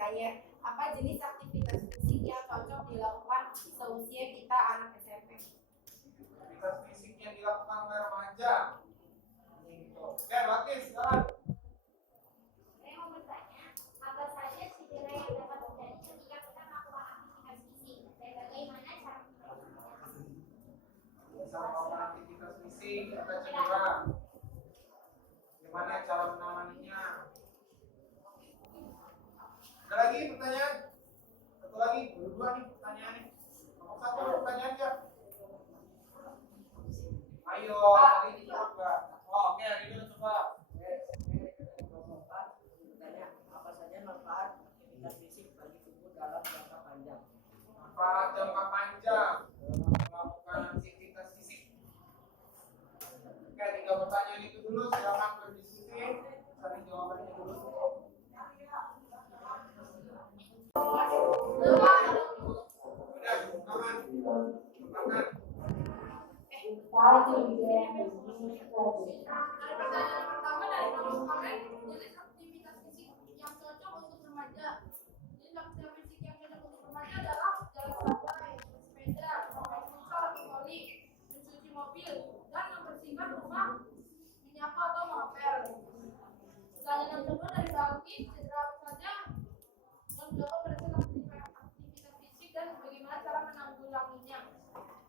bertanya, apa jenis aktivitas fisik yang cocok dilakukan seusia kita anak SMP? Aktivitas fisik yang dilakukan oleh remaja. Gitu. Oke, Batis, silakan. Saya mau bertanya, apa saja cedera yang dapat terjadi ketika kita melakukan aktivitas fisik dan bagaimana cara mengatasinya? Bisa melakukan aktivitas fisik, kita cedera. Gimana cara menanganinya? Ada lagi pertanyaan? Satu lagi, dua nih pertanyaannya. Nomor satu pertanyaan ya. Ayo, hari ini coba. Oh, oke, hari ini coba. Bertanya, apa saja manfaat aktivitas fisik bagi tubuh dalam jangka panjang? Manfaat jangka panjang melakukan aktivitas fisik. Oke, 3 pertanyaan itu dulu. Silakan berdiskusi. Cari jawabannya dulu. Udah, aman. Aman. Pertanyaan pertama dari Mas Karen, jenis aktivitas fisik yang cocok untuk remaja. Jenis aktivitas fisik yang cocok untuk remaja adalah jalan santai, sepeda, main futsal atau voli, mencuci mobil, dan membersihkan rumah, menyapu atau mengepel. Pertanyaan yang kedua dari Balki, cedera apa saja yang dilakukan berdasarkan aktivitas fisik dan bagaimana cara menanggulanginya.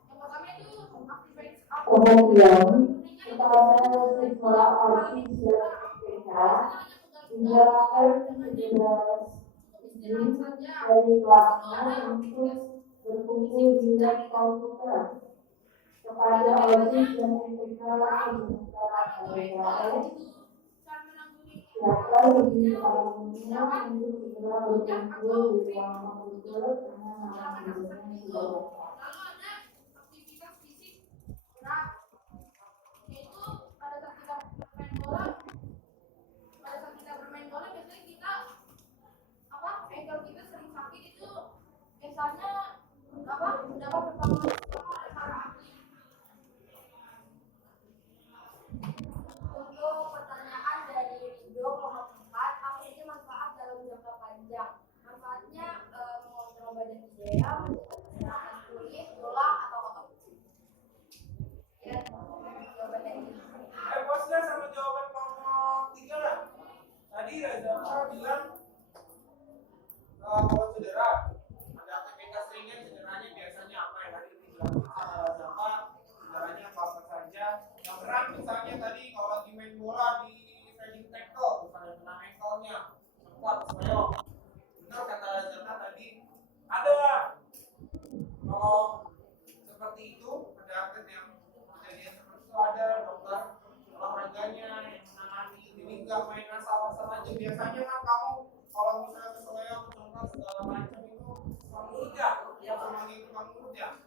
Yang pertama itu aktivitas Kemudian, kepada siswa arti sepeda dilakukan segera dari kelasnya untuk berkumpul di lab komputer. Kepada OSIS dan MPK sementara PKS, silakan dipanggilnya untuk segera berkumpul di ruang komputer karena narasumbernya sudah datang. Lalu ada aktivitas fisik berat, yaitu pada saat kita bermain bola, biasanya kita ankle kita sering sakit itu biasanya dapat bertanggung jawab oleh para ahli. Untuk pertanyaan dari Rido kelompok 4, apa saja manfaat dalam jangka panjang? Manfaatnya mengontrol badan ideal, kesehatan kulit, tulang, atau otot. Ya, jawaban dari ini. Puaslah sama jawaban kelompok 3 lah. Tadi Reza bilang kalau cedera, ada aktivitas ringan cederanya biasanya apa ya? Tadi dijelasin sama Zapa, cederanya apa saja. Yang berat misalnya tadi kalau lagi main bola di sliding tackle, misalnya kena ankle-nya, sempat selayok. Benar kata Zapa tadi, ada. Kalau seperti itu, ada atlet yang kejadian seperti itu ada dokter olahraganya yang menangani. Jadi nggak main asal-asal aja. Biasanya kan kamu kalau misalnya keseleo, kecongkak segala macam itu kamu urut ya, yang semuanya itu kamu urut ya.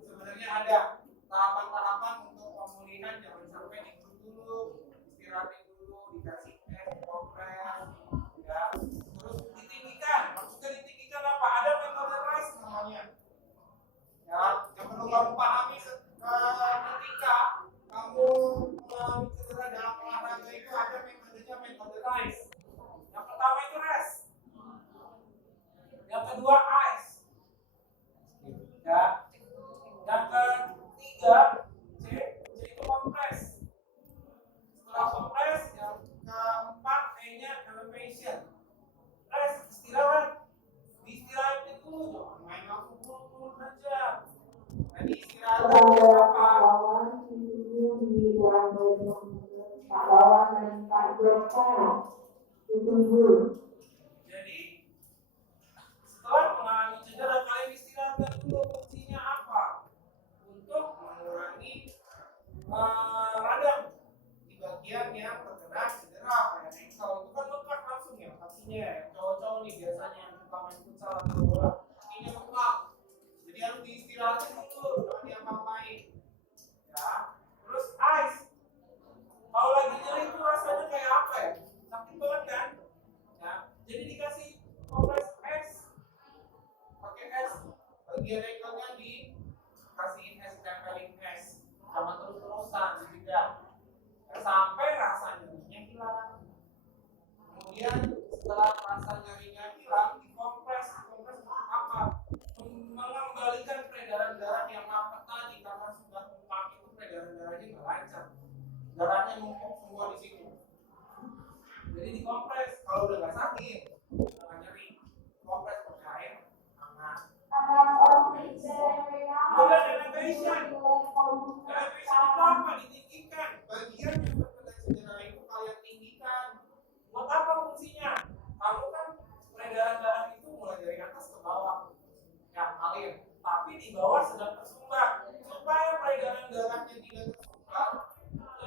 Sebenarnya ada tahapan-tahapan untuk pemulihan, jangan sampai diurut dulu, istirahatin dulu, dikasih es, kompres, ya. Terus ditinggikan, maksudnya ditinggikan apa? Ada metode RICE namanya. Ya, yang perlu kamu pahami ketika kamu mengalami cedera dalam olahraga itu ada metodenya metode RICE. Yang pertama itu rest, yang kedua ice, ya. Yang ketiga C itu kompres. Setelah kompres, yang keempat E-nya elevation. Rest, istirahat. Diistirahatin dulu, jangan main langsung turun aja. Jadi istirahat dulu apa? Pahlawan itu di ruang komputer. Pahlawan dan Pak Joko ditunggu. Jadi setelah mengalami cedera, kalian istirahatkan dulu. Fungsinya apa? Untuk mengurangi radang di bagian yang terkena cedera kayak ankle. Itu kan lekat langsung ya kakinya ya. Cowok-cowok nih biasanya yang suka main futsal atau bola, kakinya lekat. Jadi harus diistirahatin dulu, jangan diapa-apain. Ya. Terus ice. Kalau lagi nyeri itu rasanya kayak apa ya? Sakit banget kan? Ya. Jadi dikasih kompres es. Pakai es. Bagian ankle-nya dikasihin es, tempelin es. Jangan terus-terusan juga. Sampai rasa nyerinya hilang. Kemudian setelah rasa nyerinya hilang, dikompres. Kalau udah nggak sakit, nggak nyeri, kompres pakai air hangat. Kemudian elevation. Elevation itu apa? Ditinggikan. Bagian yang terkena cedera itu kalian tinggikan. Buat apa fungsinya? Kamu kan peredaran darah itu mulai dari atas ke bawah, ya ngalir. Tapi di bawah sedang tersumbat. Supaya peredaran darahnya tidak tersumbat,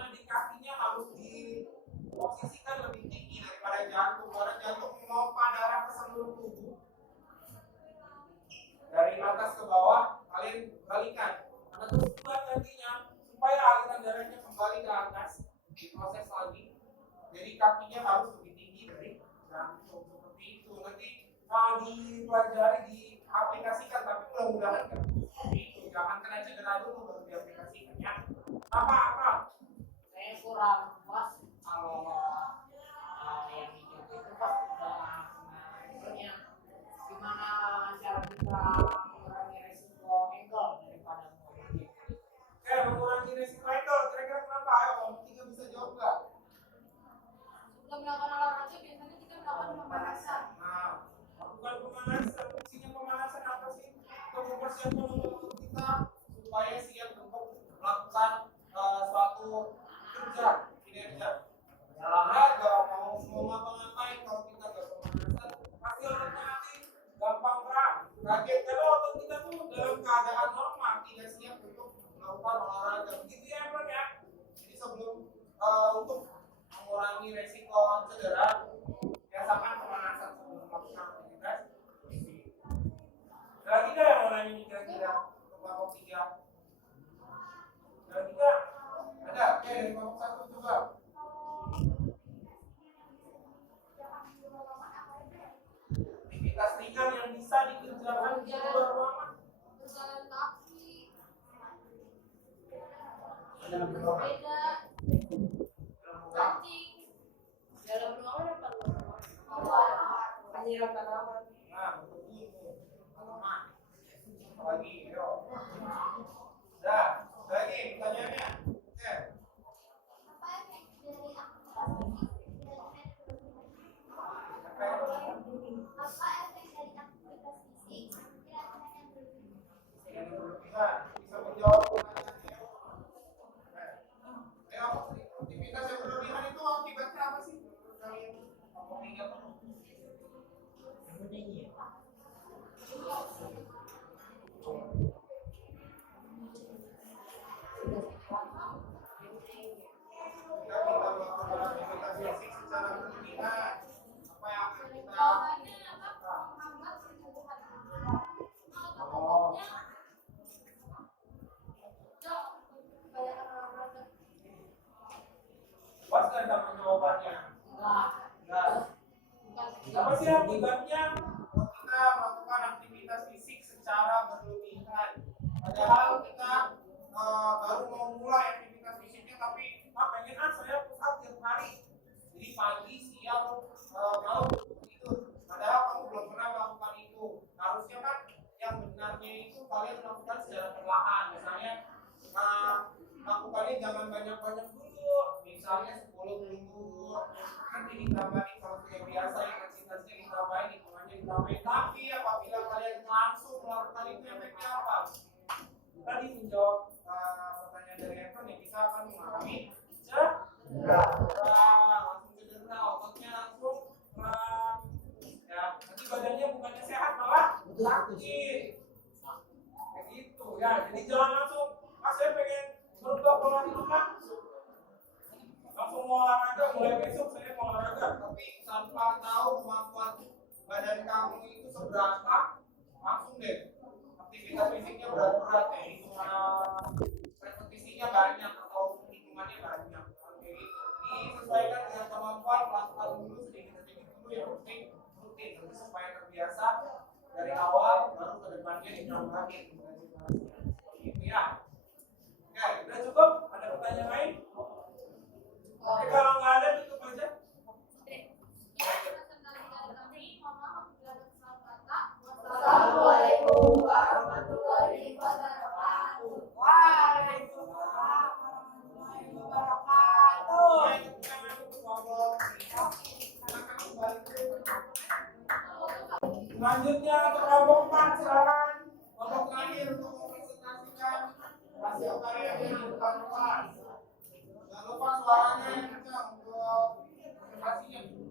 di kakinya harus diposisikan lebih tinggi daripada jantung. Karena jantung memompa darah ke seluruh tubuh. Dari atas ke bawah, kalian balikan. Karena tersumbat nantinya, supaya aliran darahnya kembali ke atas, diproses lagi. Jadi kakinya harus lebih tinggi dari jantung. Seperti itu. Nanti dipelajari, diaplikasikan, tapi mudah-mudahan kan. Itu jangan kena cedera dulu baru diaplikasikan ya. Apa? Saya kurang puas kalau yang hijau itu pas udah sebenarnya gimana cara kita mengurangi resiko engkel daripada mengurangi. Mengurangi resiko itu, kira-kira kenapa? Ayo, kamu tiga bisa jawab nggak? Sebelum melakukan olahraga biasanya kita melakukan pemanasan. Nah, bukan pemanasan. Fungsinya pemanasan apa sih? Untuk mempersiapkan otot kita supaya siap untuk melakukan suatu kerja, kinerja. Olahraga, mau ngapa-ngapain, kalau kita nggak pemanasan, pasti ototnya nanti gampang kram, kaget. Kalau otot kita tuh dalam keadaan normal, tidak siap untuk melakukan olahraga. Begitu ya, Bro ya. Jadi sebelum untuk mengurangi resiko cedera, biasakan pemanasan sebelum melakukan aktivitas fisik. Ada lagi nggak yang mau nanya nih kira-kira untuk kelompok 3? Ada lagi nggak? Ada? Oke, dari kelompok 1 coba. Aktivitas ringan yang bisa dikerjakan di luar ruangan. Berjalan kaki, Ada berapa? sepeda, mancing, Dalam ruangan apa luar? keluar. Penyiram tanaman. Nah, betul. Teman. Lagi, yuk. Dah, lagi pertanyaannya. Oke. Apa efek dari aktivitas fisik tidak Apa yang Apa efek dari aktivitas fisik tidak berlebihan? yang berlebihan? Bisa menjawab pertanyaannya. Ayo, aktivitas yang berlebihan itu akibatnya apa sih? Menurut kalian? Kelompok 3 tuh. Jika kita melakukan aktivitas fisik secara berlebihan, apa yang akan kita Jawabannya apa? Menghambat pertumbuhan tubuh. Otot-ototnya kebanyakan olahraga. puas nggak sama jawabannya? Enggak. Apa sih akibatnya kalau kita melakukan aktivitas fisik secara berlebihan? Padahal kita baru mau mulai aktivitas fisiknya, tapi pengen saya push up tiap hari. Jadi pagi, siang, malam tidur. Padahal kamu belum pernah melakukan itu. Harusnya kan yang benarnya itu kalian melakukan secara perlahan. Misalnya lakukannya jangan banyak-banyak dulu. Misalnya 10 dulu. Nanti ditambahin kalau sudah biasa intensitasnya ditambahin, hitungannya ditambahin. Tapi apabila kalian langsung melakukan itu efeknya apa? Tadi menjawab pertanyaan dari Evan ya, kita akan mengalami cedera. Langsung cedera, ototnya langsung ya, nanti badannya bukannya sehat malah sakit. Kayak gitu ya. Jadi jangan langsung saya pengen berubah pola hidup langsung mau olahraga, mulai besok saya mau olahraga, tapi tanpa tahu kemampuan badan kamu itu seberapa, langsung deh aktivitas fisiknya berat-berat ya, repetisinya banyak atau hitungannya banyak. Jadi disesuaikan dengan kemampuan, lakukan dulu sedikit-sedikit dulu, yang penting rutin, nanti supaya terbiasa dari awal, baru ke depannya ditambahin gitu ya. Oke, udah cukup? Ada pertanyaan lain? Oke, kalau nggak ada tutup aja. Assalamualaikum warahmatullahi wabarakatuh. Waalaikumsalam warahmatullahi wabarakatuh. Kita masuk ke kelompok Selanjutnya kelompok 4 silakan. Kelompok terakhir untuk mempresentasikan hasil karya di depan kelas. Jangan lupa suaranya yang kencang untuk presentasinya.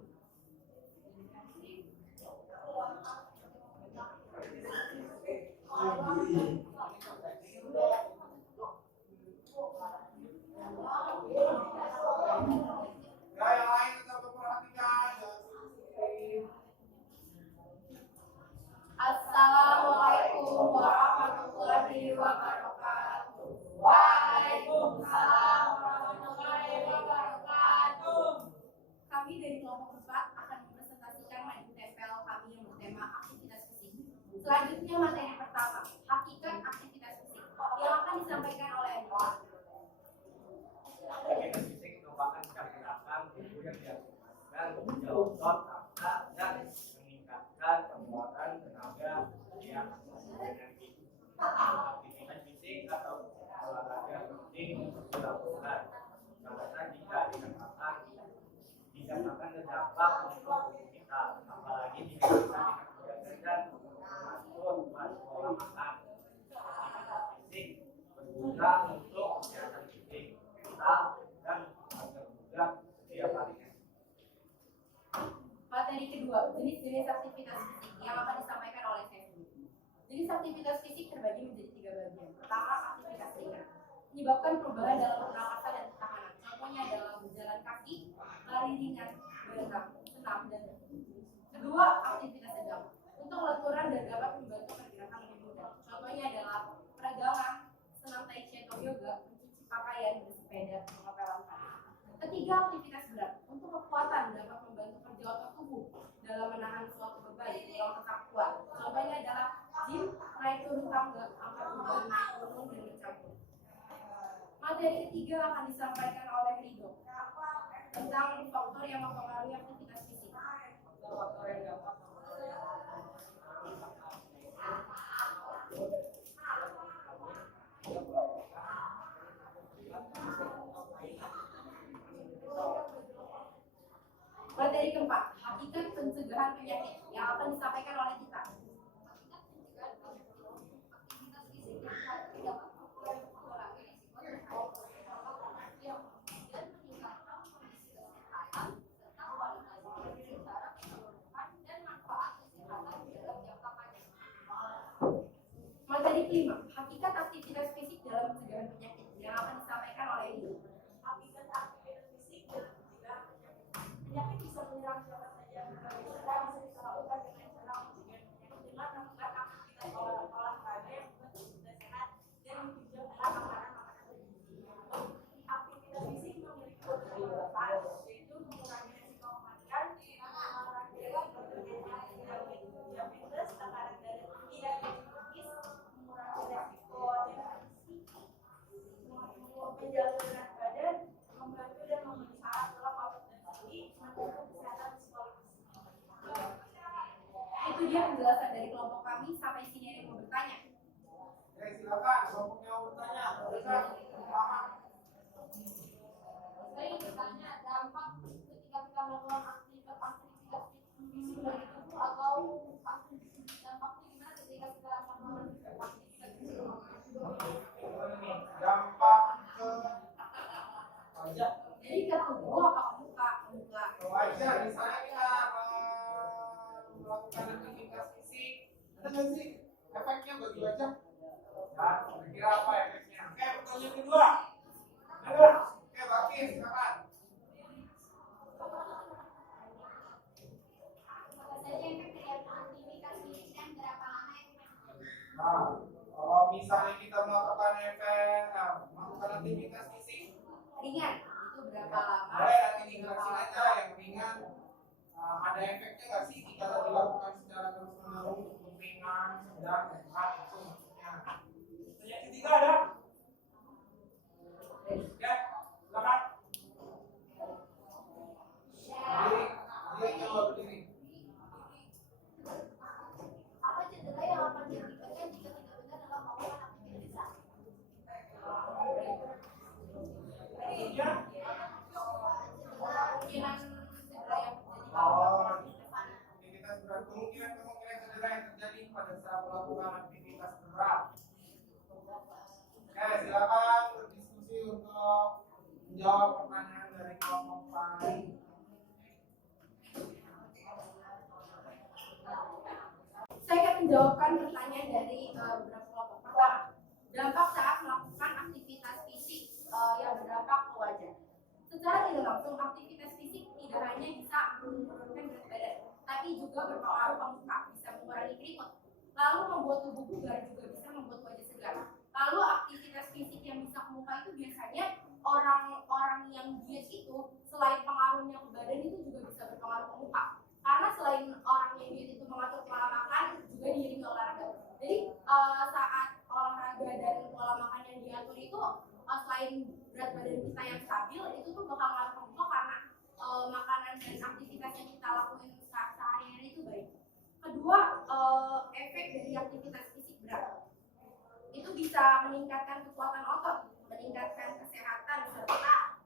Ya, yang lain tetap memperhatikan. Assalamualaikum warahmatullahi wabarakatuh. Waalaikumsalam warahmatullahi wabarakatuh. Kami dari kelompok 4 akan mempresentasikan materi tempel kami yang bertema aktivitas fisik. Selanjutnya materi pertama, hakikat aktivitas fisik, yang akan disampaikan oleh Aktivitas fisik merupakan gerakan tubuh yang dilakukan menjaga otot, rasa, dan meningkatkan pengeluaran tenaga yang energi. Aktivitas fisik atau olahraga penting untuk dilakukan karena jika dikatakan berdampak untuk tubuh kita, apalagi jika kita tidak mengatur pola makan. Aktivitas fisik berguna untuk kesehatan fisik, mental, dan agar mudah setiap harinya. materi kedua, jenis-jenis aktivitas fisik yang akan disampaikan oleh Saiful. Jenis aktivitas fisik terbagi menjadi 3 bagian. Pertama, aktivitas ringan, menyebabkan perubahan dalam pernapasan dan ketahanan. Contohnya adalah berjalan kaki, lari ringan, berenang, senam, dan berlari. Kedua, aktivitas sedang, untuk lenturan dan dapat membantu pergerakan lebih mudah. Contohnya adalah peregangan, senam tai chi atau yoga, mencuci pakaian, bersepeda, mengepel lantai. Ketiga, aktivitas berat, untuk kekuatan dapat membantu kerja otot tubuh dalam menahan suatu beban yang tetap kuat. Contohnya adalah gym, naik turun tangga, angkat beban, naik turun, dan bercampur. Materi ketiga akan disampaikan oleh Rido tentang faktor yang mempengaruhi aktivitas fisik. Faktor yang dapat materi keempat, hakikat pencegahan penyakit yang akan disampaikan oleh kita. Hakikat pencegahan aktivitas fisik yang dapat mengurangi risiko terhadap dan meningkatkan kondisi kesehatan serta kualitas hidup secara keseluruhan dan manfaat kesehatan dalam jangka panjang. Materi kelima, hakikat aktivitas fisik dalam pencegahan penyakit yang akan disampaikan oleh Rido. Hakikat aktivitas fisik dalam mencegah penyakit bisa menyerang siapa saja. Cara bisa dilakukan dengan cara mencegah penyakit dengan melakukan aktivitas olahraga yang membuat tubuh sehat dan menunjang makanan-makanan bergizi. Aktivitas fisik memiliki beberapa manfaat, yaitu mengurangi risiko kematian, diabetes, tekanan darah tinggi dan diabetes, mengurangi risiko depresi, menjaga berat badan, membantu dan memelihara tulang otot dan sendi, menjaga kesehatan psikologis. Itu dia penjelasan dari kelompok kami. Sampai sini ada yang mau bertanya? Oke, silakan. Kelompoknya mau bertanya. Silakan. Pertama. Saya ingin bertanya dampak ketika kita melakukan aktivitas fisik bagi tubuh atau dampaknya gimana ketika kita melakukan aktivitas fisik. Dampak ke wajah. Jadi ke tubuh apa ke muka? Ke muka. Ke wajah, misalnya kita melakukan aktivitas fisik, ada nggak sih efeknya bagi wajah? Nah, kira-kira apa efeknya? Oke, pertanyaan kedua. Ada? Oke, Bakir, silakan. Apa saja efek dari aktivitas fisik dan berapa lama efeknya? Nah, kalau misalnya kita melakukan melakukan aktivitas fisik, Ringan. Itu berapa lama? boleh nanti dijelasin aja yang ringan. Ada efeknya nggak sih jika dilakukan secara terus-menerus, ringan, sedang, berat, itu maksudnya. Yang ketiga ada? jawab pertanyaan dari kelompok lain. Saya akan menjawabkan pertanyaan dari beberapa kelompok. Pertama, dampak saat melakukan aktivitas fisik yang berdampak ke wajah. Secara tidak langsung, aktivitas fisik tidak hanya bisa menurunkan berat badan, tapi juga berpengaruh ke muka, bisa mengurangi keriput, lalu membuat tubuh bugar, juga bisa membuat wajah segar. Lalu aktivitas fisik yang bisa ke muka itu biasanya orang-orang yang diet itu selain pengaruhnya ke badan itu juga bisa berpengaruh ke muka. Karena selain orang yang diet itu mengatur pola makan, juga diiringi olahraga. Jadi saat olahraga dan pola makan yang diatur itu selain berat badan kita yang stabil, itu tuh bakal ngaruh ke muka karena makanan dan aktivitas yang kita lakuin sehari-hari itu baik. Kedua, efek dari aktivitas fisik berat itu bisa meningkatkan kekuatan otot, meningkatkan kesehatan serta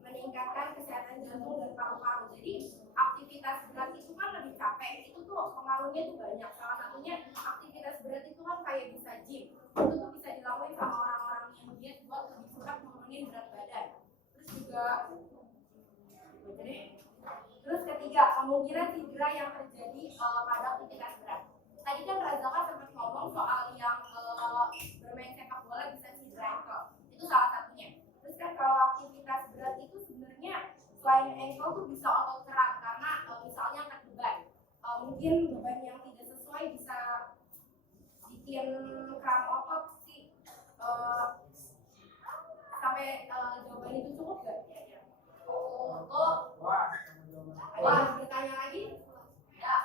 meningkatkan kesehatan jantung dan paru-paru. Jadi aktivitas berat itu kan lebih capek, itu tuh pengaruhnya tuh banyak. Salah satunya aktivitas berat itu kan kayak bisa gym, itu tuh bisa dilakuin sama orang-orang yang diet buat lebih cepat menurunin berat badan. Terus juga terus ketiga, kemungkinan cedera yang terjadi pada aktivitas berat. Tadi kan Razaka sempat ngomong soal yang bermain sepak bola bisa cedera ankle, itu salah satunya. Terus kan kalau aktivitas berat itu sebenarnya selain ankle tuh bisa otot kerang karena misalnya angkat beban, mungkin beban yang tidak sesuai bisa bikin kerang otot sih. Sampai jawaban itu cukup gak? Wah, Ada bertanya lagi? Ya.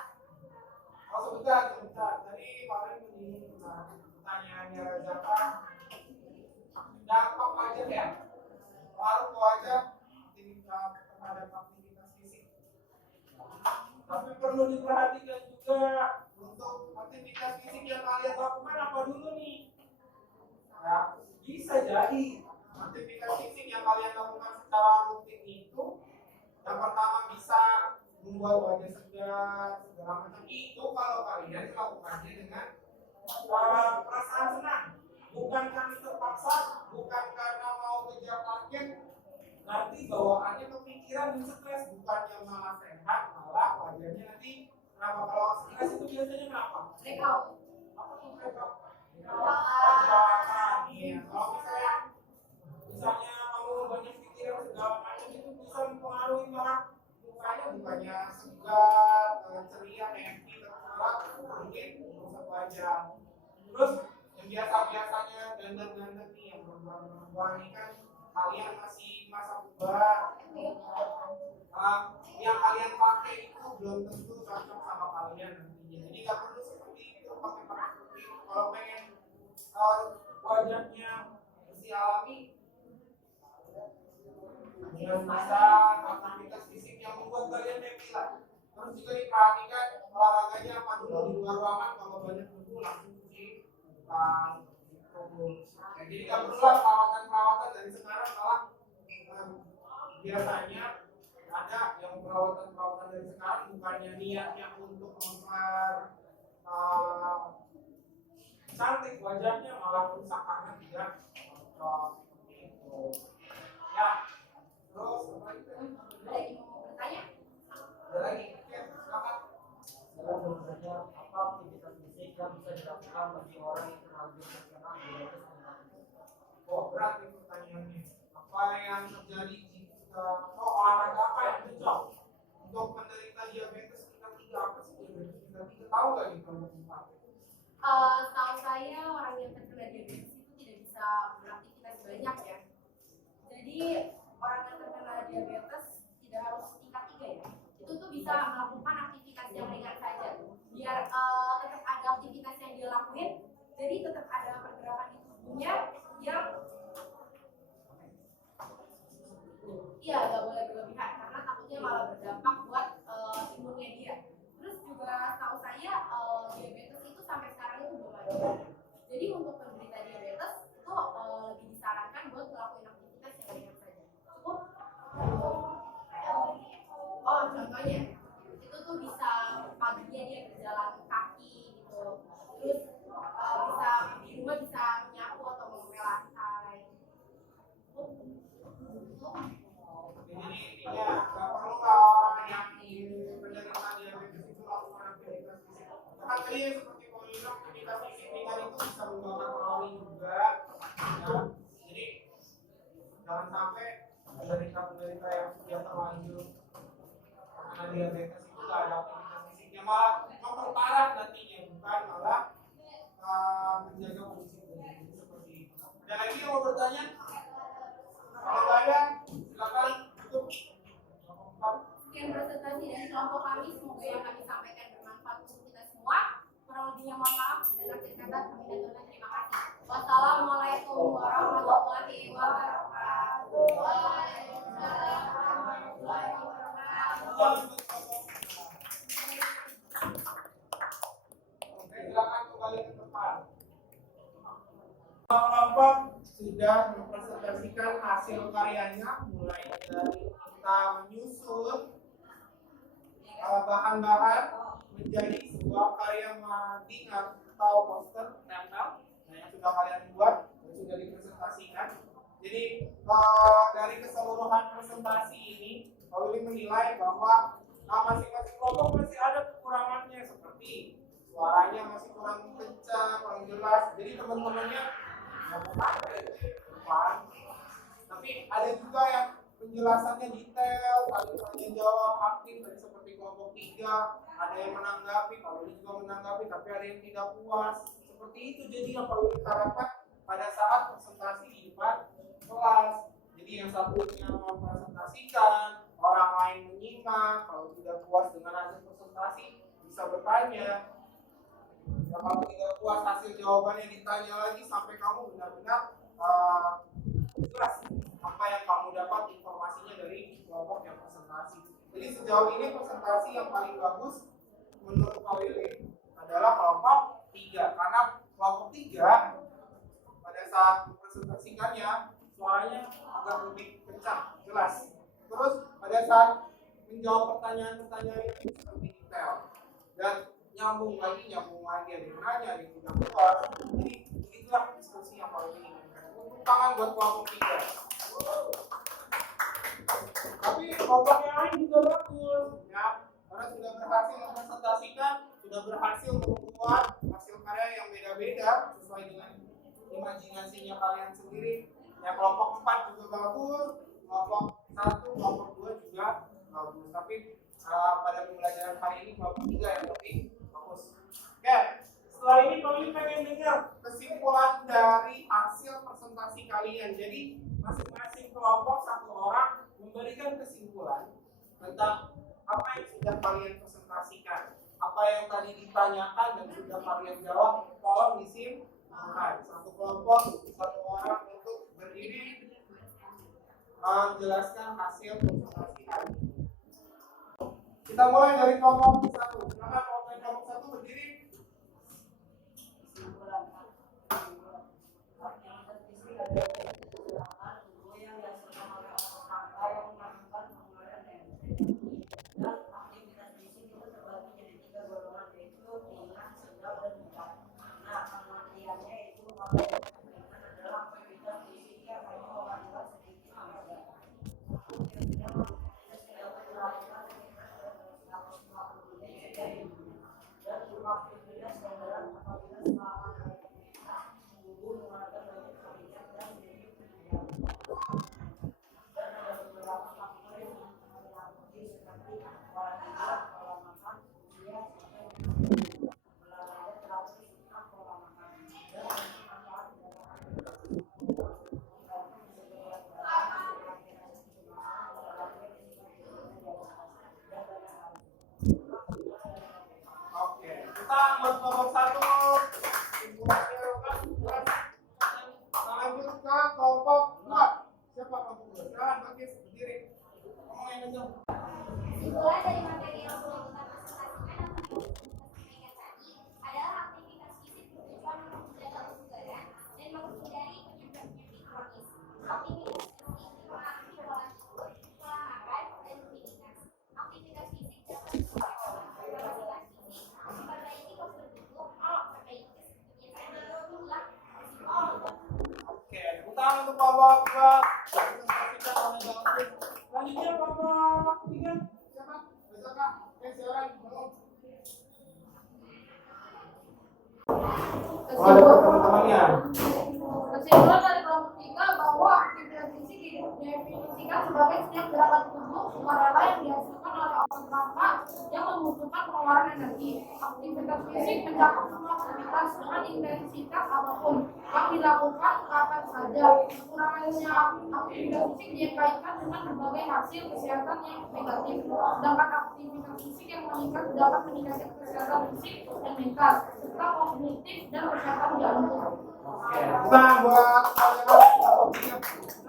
oh sebentar. Tadi kemarin ini pertanyaannya Razaka, dampak wajah ya, pengaruh ke wajah terhadap aktivitas fisik. Tapi perlu diperhatikan juga untuk aktivitas fisik yang kalian lakukan apa dulu nih? Ya, bisa jadi aktivitas fisik yang kalian lakukan secara rutin itu yang pertama bisa membuat wajah segar, segala macam itu kalau kalian melakukannya dengan perasaan senang, bukan karena terpaksa, bukan karena mau kejar target, nanti bawaannya kepikiran dan stres, bukannya malah sehat, malah wajahnya nanti kenapa kalau stres itu biasanya kenapa? Breakout. Apa tuh breakout? Breakout. Iya, kalau misalnya kamu banyak pikiran segala macam itu bisa mempengaruhi malah mukanya bukannya segar, ceria, happy, terserah, mungkin rusak wajah. Terus yang biasanya dandan nih yang berubah ini kan kalian masih masa puber, yang kalian pakai itu belum tentu cocok sama kalian nantinya. Jadi nggak perlu seperti itu pakai seperti itu. Kalau pengen wajahnya bersih alami, dengan bisa aktivitas fisik yang membuat kalian happy lah. Terus juga diperhatikan olahraganya apa dulu di luar ruangan, kalau banyak debu langsung cuci muka gitu. Ya, jadi nggak perlu lah perawatan dari sekarang, malah biasanya ada yang perawatan dari sekarang bukannya niatnya untuk memper cantik wajahnya, malah rusak karena tidak cocok seperti itu. Ya, terus apa lagi? Ada yang mau bertanya? Ada lagi? Oke, silakan. Saya mau bertanya, apa aktivitas fisik yang bisa dilakukan bagi orang yang terlanjur terkena diabetes mellitus? Oh, berat nih pertanyaannya. Apa yang terjadi jika olahraga apa yang cocok untuk penderita diabetes tingkat 3? Apa sih diabetes tingkat 3? Tahu nggak nih kalau tempat? Setahu saya orang yang terkena diabetes itu tidak bisa beraktivitas banyak ya. Jadi orang yang terkena diabetes tidak harus tingkat 3 ya. Itu tuh bisa melakukan aktivitas yang ringan saja. Biar tetap ada aktivitas yang dia lakuin. Jadi tetap ada pergerakan di tubuhnya yang iya nggak boleh berlebihan karena takutnya malah berdampak buat imunnya dia. Terus juga setahu saya diabetes itu sampai sekarang itu belum ada. Jadi untuk penderita diabetes itu lebih disarankan buat melakukan aktivitas yang ringan saja. Cukup? Oh contohnya itu tuh bisa paginya dia berjalan kaki gitu. Terus bisa di rumah bisa menyapu atau mengepel lantai. diabetes itu nggak ada aktivitas fisiknya, malah memperparah nantinya, bukan malah menjaga kondisi tubuh seperti itu. Ada lagi yang mau bertanya? Kalau nggak ada, silakan tutup. Sekian presentasi dari kelompok kami, semoga yang kami sampaikan bermanfaat untuk kita semua. Kurang lebihnya mohon maaf dan akhir kata kami datangkan terima kasih. Wassalamualaikum warahmatullahi wabarakatuh. Waalaikumsalam warahmatullahi wabarakatuh. Oke, silakan kembali ke tempat. Kelompok sudah mempresentasikan hasil karyanya, mulai dari kita menyusun bahan-bahan menjadi sebuah karya madingan atau poster tempel yang sudah kalian buat dan sudah dipresentasikan. Jadi dari keseluruhan presentasi ini, Pak Willy menilai bahwa masing-masing kelompok masih ada kekurangannya, seperti suaranya masih kurang kencang, kurang jelas. Jadi teman-temannya tapi ada juga yang penjelasannya detail, ada tanya jawab aktif, tadi seperti kelompok 3, ada yang menanggapi, Pak Willy juga menanggapi, tapi ada yang tidak puas. Seperti itu jadi yang Pak Willy harapkan pada saat presentasi di depan kelas. Jadi yang satunya mempresentasikan, orang lain menyimak, kalau tidak puas dengan hasil presentasi bisa bertanya. Ya, kalau tidak puas hasil jawabannya ditanya lagi sampai kamu benar-benar jelas apa yang kamu dapat informasinya dari kelompok yang presentasi. Jadi sejauh ini presentasi yang paling bagus menurut Pak Willy adalah kelompok 3, karena kelompok 3 pada saat mempresentasikannya suaranya agak lebih kencang, jelas. Terus pada saat menjawab pertanyaan-pertanyaan itu seperti detail dan nyambung lagi, ada yang nanya, ada yang tidak puas. Jadi itulah diskusi yang Pak Willy inginkan. Tepuk tangan buat kelompok 3. Tapi kelompok yang lain juga bagus, ya, karena sudah berhasil mempresentasikan, sudah berhasil membuat hasil karya yang beda-beda sesuai dengan imajinasinya kalian sendiri. Ya, kelompok 4 juga bagus, kelompok 1, kelompok 2 juga bagus. Tapi pada pembelajaran hari ini kelompok 3 yang lebih bagus. Oke, setelah ini kami pengen dengar kesimpulan dari hasil presentasi kalian. Jadi masing-masing kelompok satu orang memberikan kesimpulan tentang apa yang sudah kalian presentasikan, apa yang tadi ditanyakan dan sudah kalian jawab. Tolong disimpan satu kelompok satu orang untuk berdiri menjelaskan hasil presentasi hari ini. Kita mulai dari kelompok 1. Silakan kelompok 1 berdiri. Buat nomor 1 lanjut ke kelompok 2. Siapa kelompok 2? Silakan bagi berdiri. Ngomong yang kencang. Kesimpulan dari materi yang sudah kita presentasikan atau dipresentasikan tadi adalah aktivitas fisik bertujuan untuk menjaga kebugaran dan menghindari penyakit kronis. Aktivitas fisik dipengaruhi pola tidur, pola makan, dan rutinitas. Aktivitas fisik dapat kapasitas fisik, memperbaiki postur tubuh, memperbaiki kebiasaan bergerak, Oke, utang untuk kelompok 2 presentasikan oleh Bapak. Selanjutnya kelompok 3. Siapa? Besok Kak. Silakan. Teman-temannya. Kesimpulan dari kelompok 3 bahwa aktivitas fisik didefinisikan sebagai setiap gerakan tubuh sukarela yang dihasilkan oleh otot mata pengeluaran energi. Aktivitas fisik mencakup semua aktivitas dengan intensitas apapun yang dilakukan kapan saja. Kekurangannya aktivitas fisik dikaitkan dengan berbagai hasil kesehatan yang negatif. Sedangkan aktivitas fisik yang meningkat dapat meningkatkan kesehatan fisik dan mental, serta kognitif dan kesehatan jantung. Nah, buat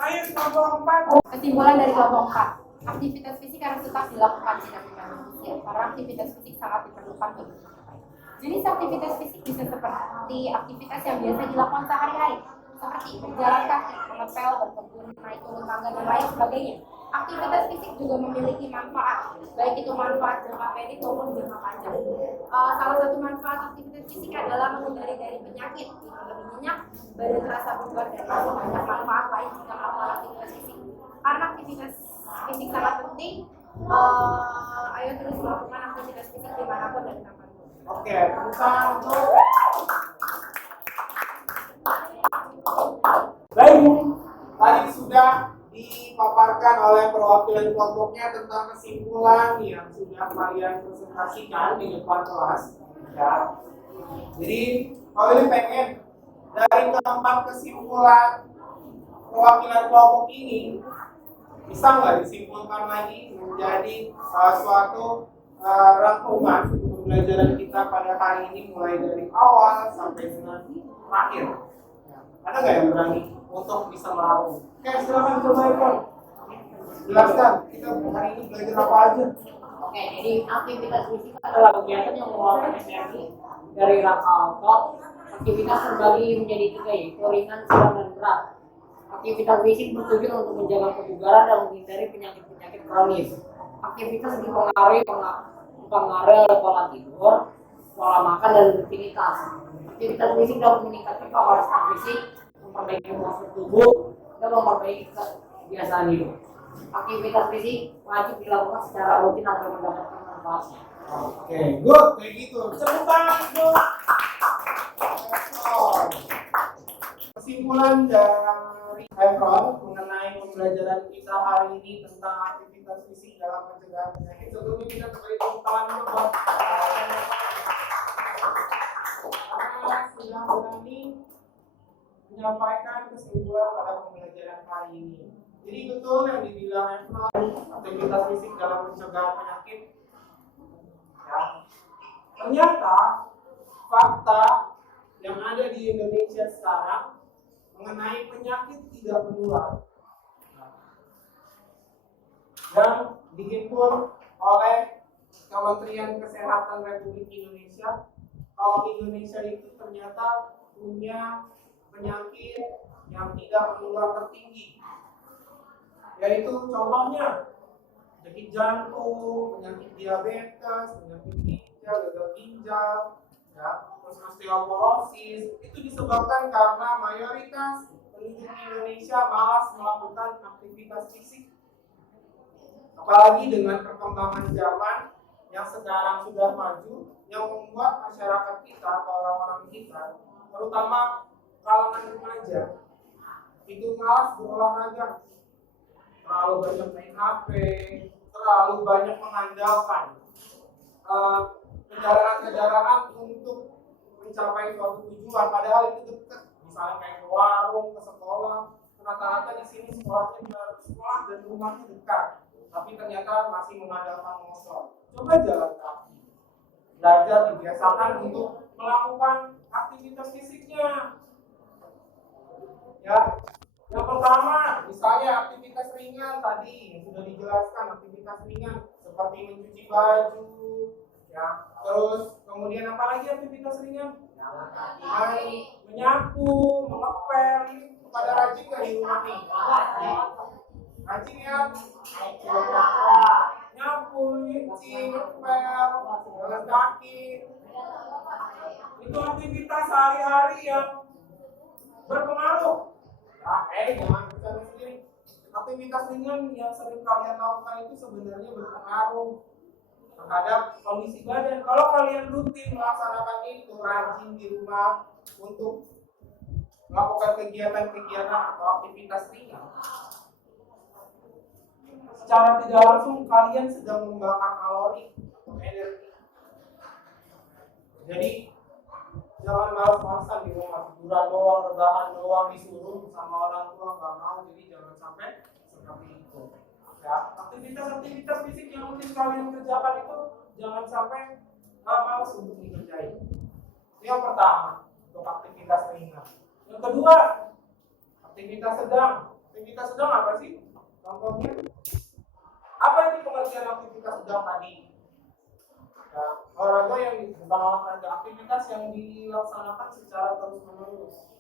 ayo kelompok 4. Kesimpulan dari kelompok 4, aktivitas fisik harus tetap dilakukan tidak manusia karena aktivitas fisik sangat diperlukan bagi kita. Jenis aktivitas fisik bisa seperti aktivitas yang biasa dilakukan sehari-hari, seperti berjalan kaki, mengepel, berkebun, naik turun tangga, dan lain sebagainya. Aktivitas fisik juga memiliki manfaat, baik itu manfaat jangka pendek maupun jangka panjang. Salah satu manfaat aktivitas fisik adalah menghindari dari penyakit, lebih nyenyak, badan terasa bugar, dan masih banyak manfaat lain jika melakukan aktivitas fisik. Karena aktivitas fisik sangat penting, ayo terus melakukan aktivitas fisik dimanapun dan kapanpun. Oke, tentang untuk baik, tadi sudah dipaparkan oleh perwakilan kelompoknya tentang kesimpulan yang sudah kalian presentasikan di depan kelas. Ya. Jadi, kalau ini pengen dari keempat kesimpulan perwakilan kelompok ini bisa nggak disimpulkan lagi menjadi suatu rangkuman pembelajaran kita pada hari ini mulai dari awal sampai dengan terakhir. Ada nggak yang berani untuk bisa merangkum? Oke, silakan coba Ipon. Jelaskan kita hari ini belajar apa aja. Oke, jadi aktivitas fisik adalah kegiatan yang mengeluarkan energi dari rangka otot. Aktivitas terbagi menjadi 3, yaitu ringan, sedang, dan berat. Aktivitas fisik bertujuan untuk menjaga kebugaran dan menghindari penyakit-penyakit kronis. Aktivitas dipengaruhi oleh pola tidur, pola makan, dan rutinitas. Aktivitas fisik dapat meningkatkan kapasitas fisik, memperbaiki postur tubuh, dan memperbaiki kebiasaan hidup. Aktivitas fisik wajib dilakukan secara rutin agar mendapatkan manfaatnya. Oke, good, kayak gitu. Tepuk tangan, good. Kesimpulan dari Efron mengenai pembelajaran kita hari ini tentang aktivitas fisik dalam pencegahan penyakit. Sebelumnya kita beri tepuk tangan dulu buat karena sudah berani menyampaikan kesimpulan pada pembelajaran hari ini. Jadi betul yang dibilang Efron, aktivitas fisik dalam pencegahan penyakit. Ya. Ternyata fakta yang ada di Indonesia sekarang mengenai penyakit tidak menular yang dihimpun oleh Kementerian Kesehatan Republik Indonesia. Kalau Indonesia itu ternyata punya penyakit yang tidak menular tertinggi, yaitu contohnya penyakit jantung, penyakit diabetes, penyakit ginjal, gagal ginjal, ya, terus osteoporosis. Itu disebabkan karena mayoritas penduduk Indonesia malas melakukan aktivitas fisik. Apalagi dengan perkembangan zaman yang sekarang sudah maju, yang membuat masyarakat kita atau orang-orang kita, terutama kalangan remaja, itu malas berolahraga, terlalu banyak main HP, terlalu banyak mengandalkan kendaraan-kendaraan untuk mencapai suatu tujuan, padahal itu dekat, misalnya kayak ke warung, ke sekolah. Rata-rata di sini sekolahnya sekolah dan rumahnya dekat, tapi ternyata masih mengandalkan motor. Coba jalan kaki, belajar dibiasakan untuk melakukan aktivitas fisiknya. Ya, yang pertama, misalnya aktivitas ringan tadi yang sudah dijelaskan, aktivitas ringan seperti mencuci baju, ya. Terus kemudian apa lagi aktivitas ringan? Menyapu, mengepel. Pada rajin nggak di rumah nih? Rajin ya? Nyapu, nyuci, ngepel, jalan kaki. Itu aktivitas sehari-hari yang berpengaruh. Jangan bercanda sendiri. Aktivitas ringan yang sering kalian lakukan itu sebenarnya berpengaruh terhadap kondisi badan. Kalau kalian rutin melaksanakan itu, rajin di rumah untuk melakukan kegiatan-kegiatan atau aktivitas ringan, secara tidak langsung kalian sedang membakar kalori atau energi. Jadi jangan malas-malasan di rumah, tiduran doang, rebahan doang, disuruh sama orang tua nggak mau. Jadi jangan sampai seperti itu. Ya, aktivitas fisik yang mungkin kalian kerjakan itu jangan sampai malas untuk dikerjain. Ini yang pertama untuk aktivitas ringan. Yang kedua, aktivitas sedang. Aktivitas sedang apa sih? Contohnya, apa itu pengertian aktivitas sedang tadi? Ya, olahraga yang bukan olahraga, aktivitas yang dilaksanakan secara terus-menerus,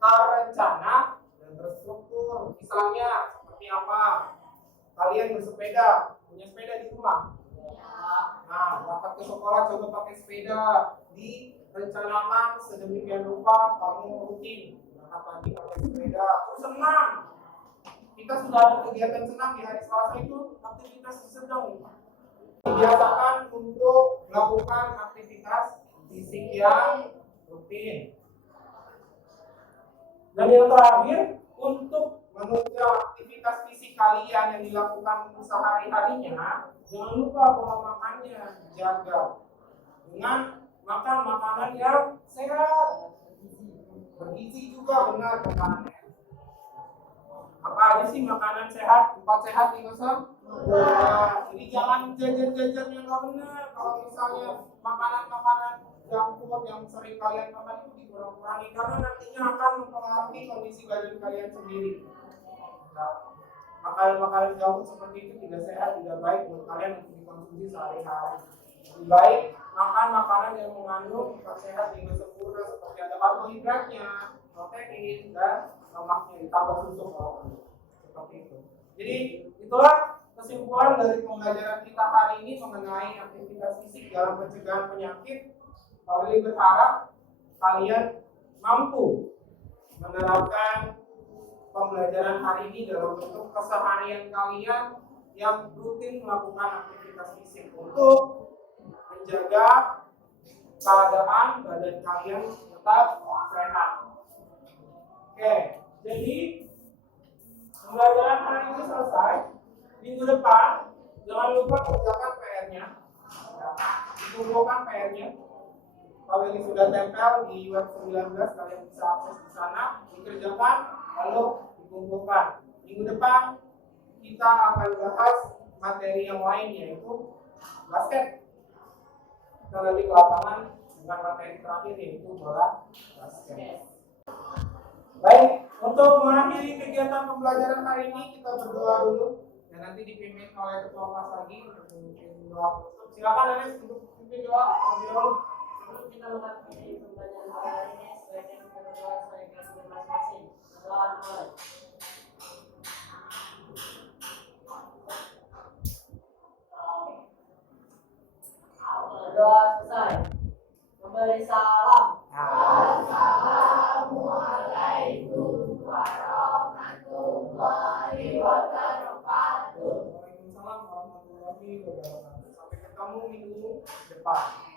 terencana dan terstruktur. Misalnya seperti apa? Kalian bersepeda, punya sepeda di rumah. Nah, berangkat ke sekolah coba pakai sepeda, direncanakan sedemikian rupa kamu rutin berangkat pagi pakai sepeda. Terus senang. Kita sudah ada kegiatan senang di hari Selasa itu aktivitas sedang. Dibiasakan untuk melakukan aktivitas fisik yang rutin. Dan yang terakhir, untuk menunjang aktivitas fisik kalian yang dilakukan sehari-harinya, jangan lupa pola makannya jaga dengan makan makanan yang sehat, bergizi juga benar makanannya. Apa aja sih makanan sehat? 4 sehat nih Mas. Jadi jangan jajan-jajan yang nggak benar. Kalau misalnya makanan-makanan junk food yang sering kalian makan itu dikurang-kurangi karena nantinya akan mempengaruhi kondisi badan kalian sendiri. Nah, makanan-makanan junk food seperti itu tidak sehat, tidak baik buat kalian untuk dikonsumsi sehari-hari. Lebih baik makan makanan yang mengandung sehat dengan sempurna seperti ada karbohidratnya, protein dan lemaknya ditambah susu kalau perlu. Seperti itu. Jadi itulah kesimpulan dari pembelajaran kita hari ini mengenai aktivitas fisik dalam pencegahan penyakit. Pak Willy berharap kalian mampu menerapkan pembelajaran hari ini dalam bentuk keseharian kalian yang rutin melakukan aktivitas fisik untuk menjaga keadaan badan kalian tetap sehat. Oke, jadi pembelajaran hari ini selesai. Minggu depan jangan lupa kerjakan PR-nya. Dikumpulkan PR-nya. Kalau ini sudah tempel di web 19, kalian bisa akses di sana, dikerjakan, lalu dikumpulkan. Minggu depan kita akan bahas materi yang lain, yaitu basket. Kita nanti ke lapangan dengan materi terakhir, yaitu bola basket. Baik, untuk mengakhiri kegiatan pembelajaran hari ini kita berdoa dulu dan nanti dipimpin oleh ketua kelas lagi untuk memimpin doa penutup. Silakan Anis untuk memimpin doa terlebih dahulu. Sebelum kita mengakhiri pembelajaran hari ini, sebaiknya kita berdoa sebagai kelas masing-masing. Doa mulai. Doa selesai. Memberi salam. Assalamualaikum warahmatullahi wabarakatuh. Waalaikumsalam warahmatullahi wabarakatuh. Sampai ketemu minggu depan.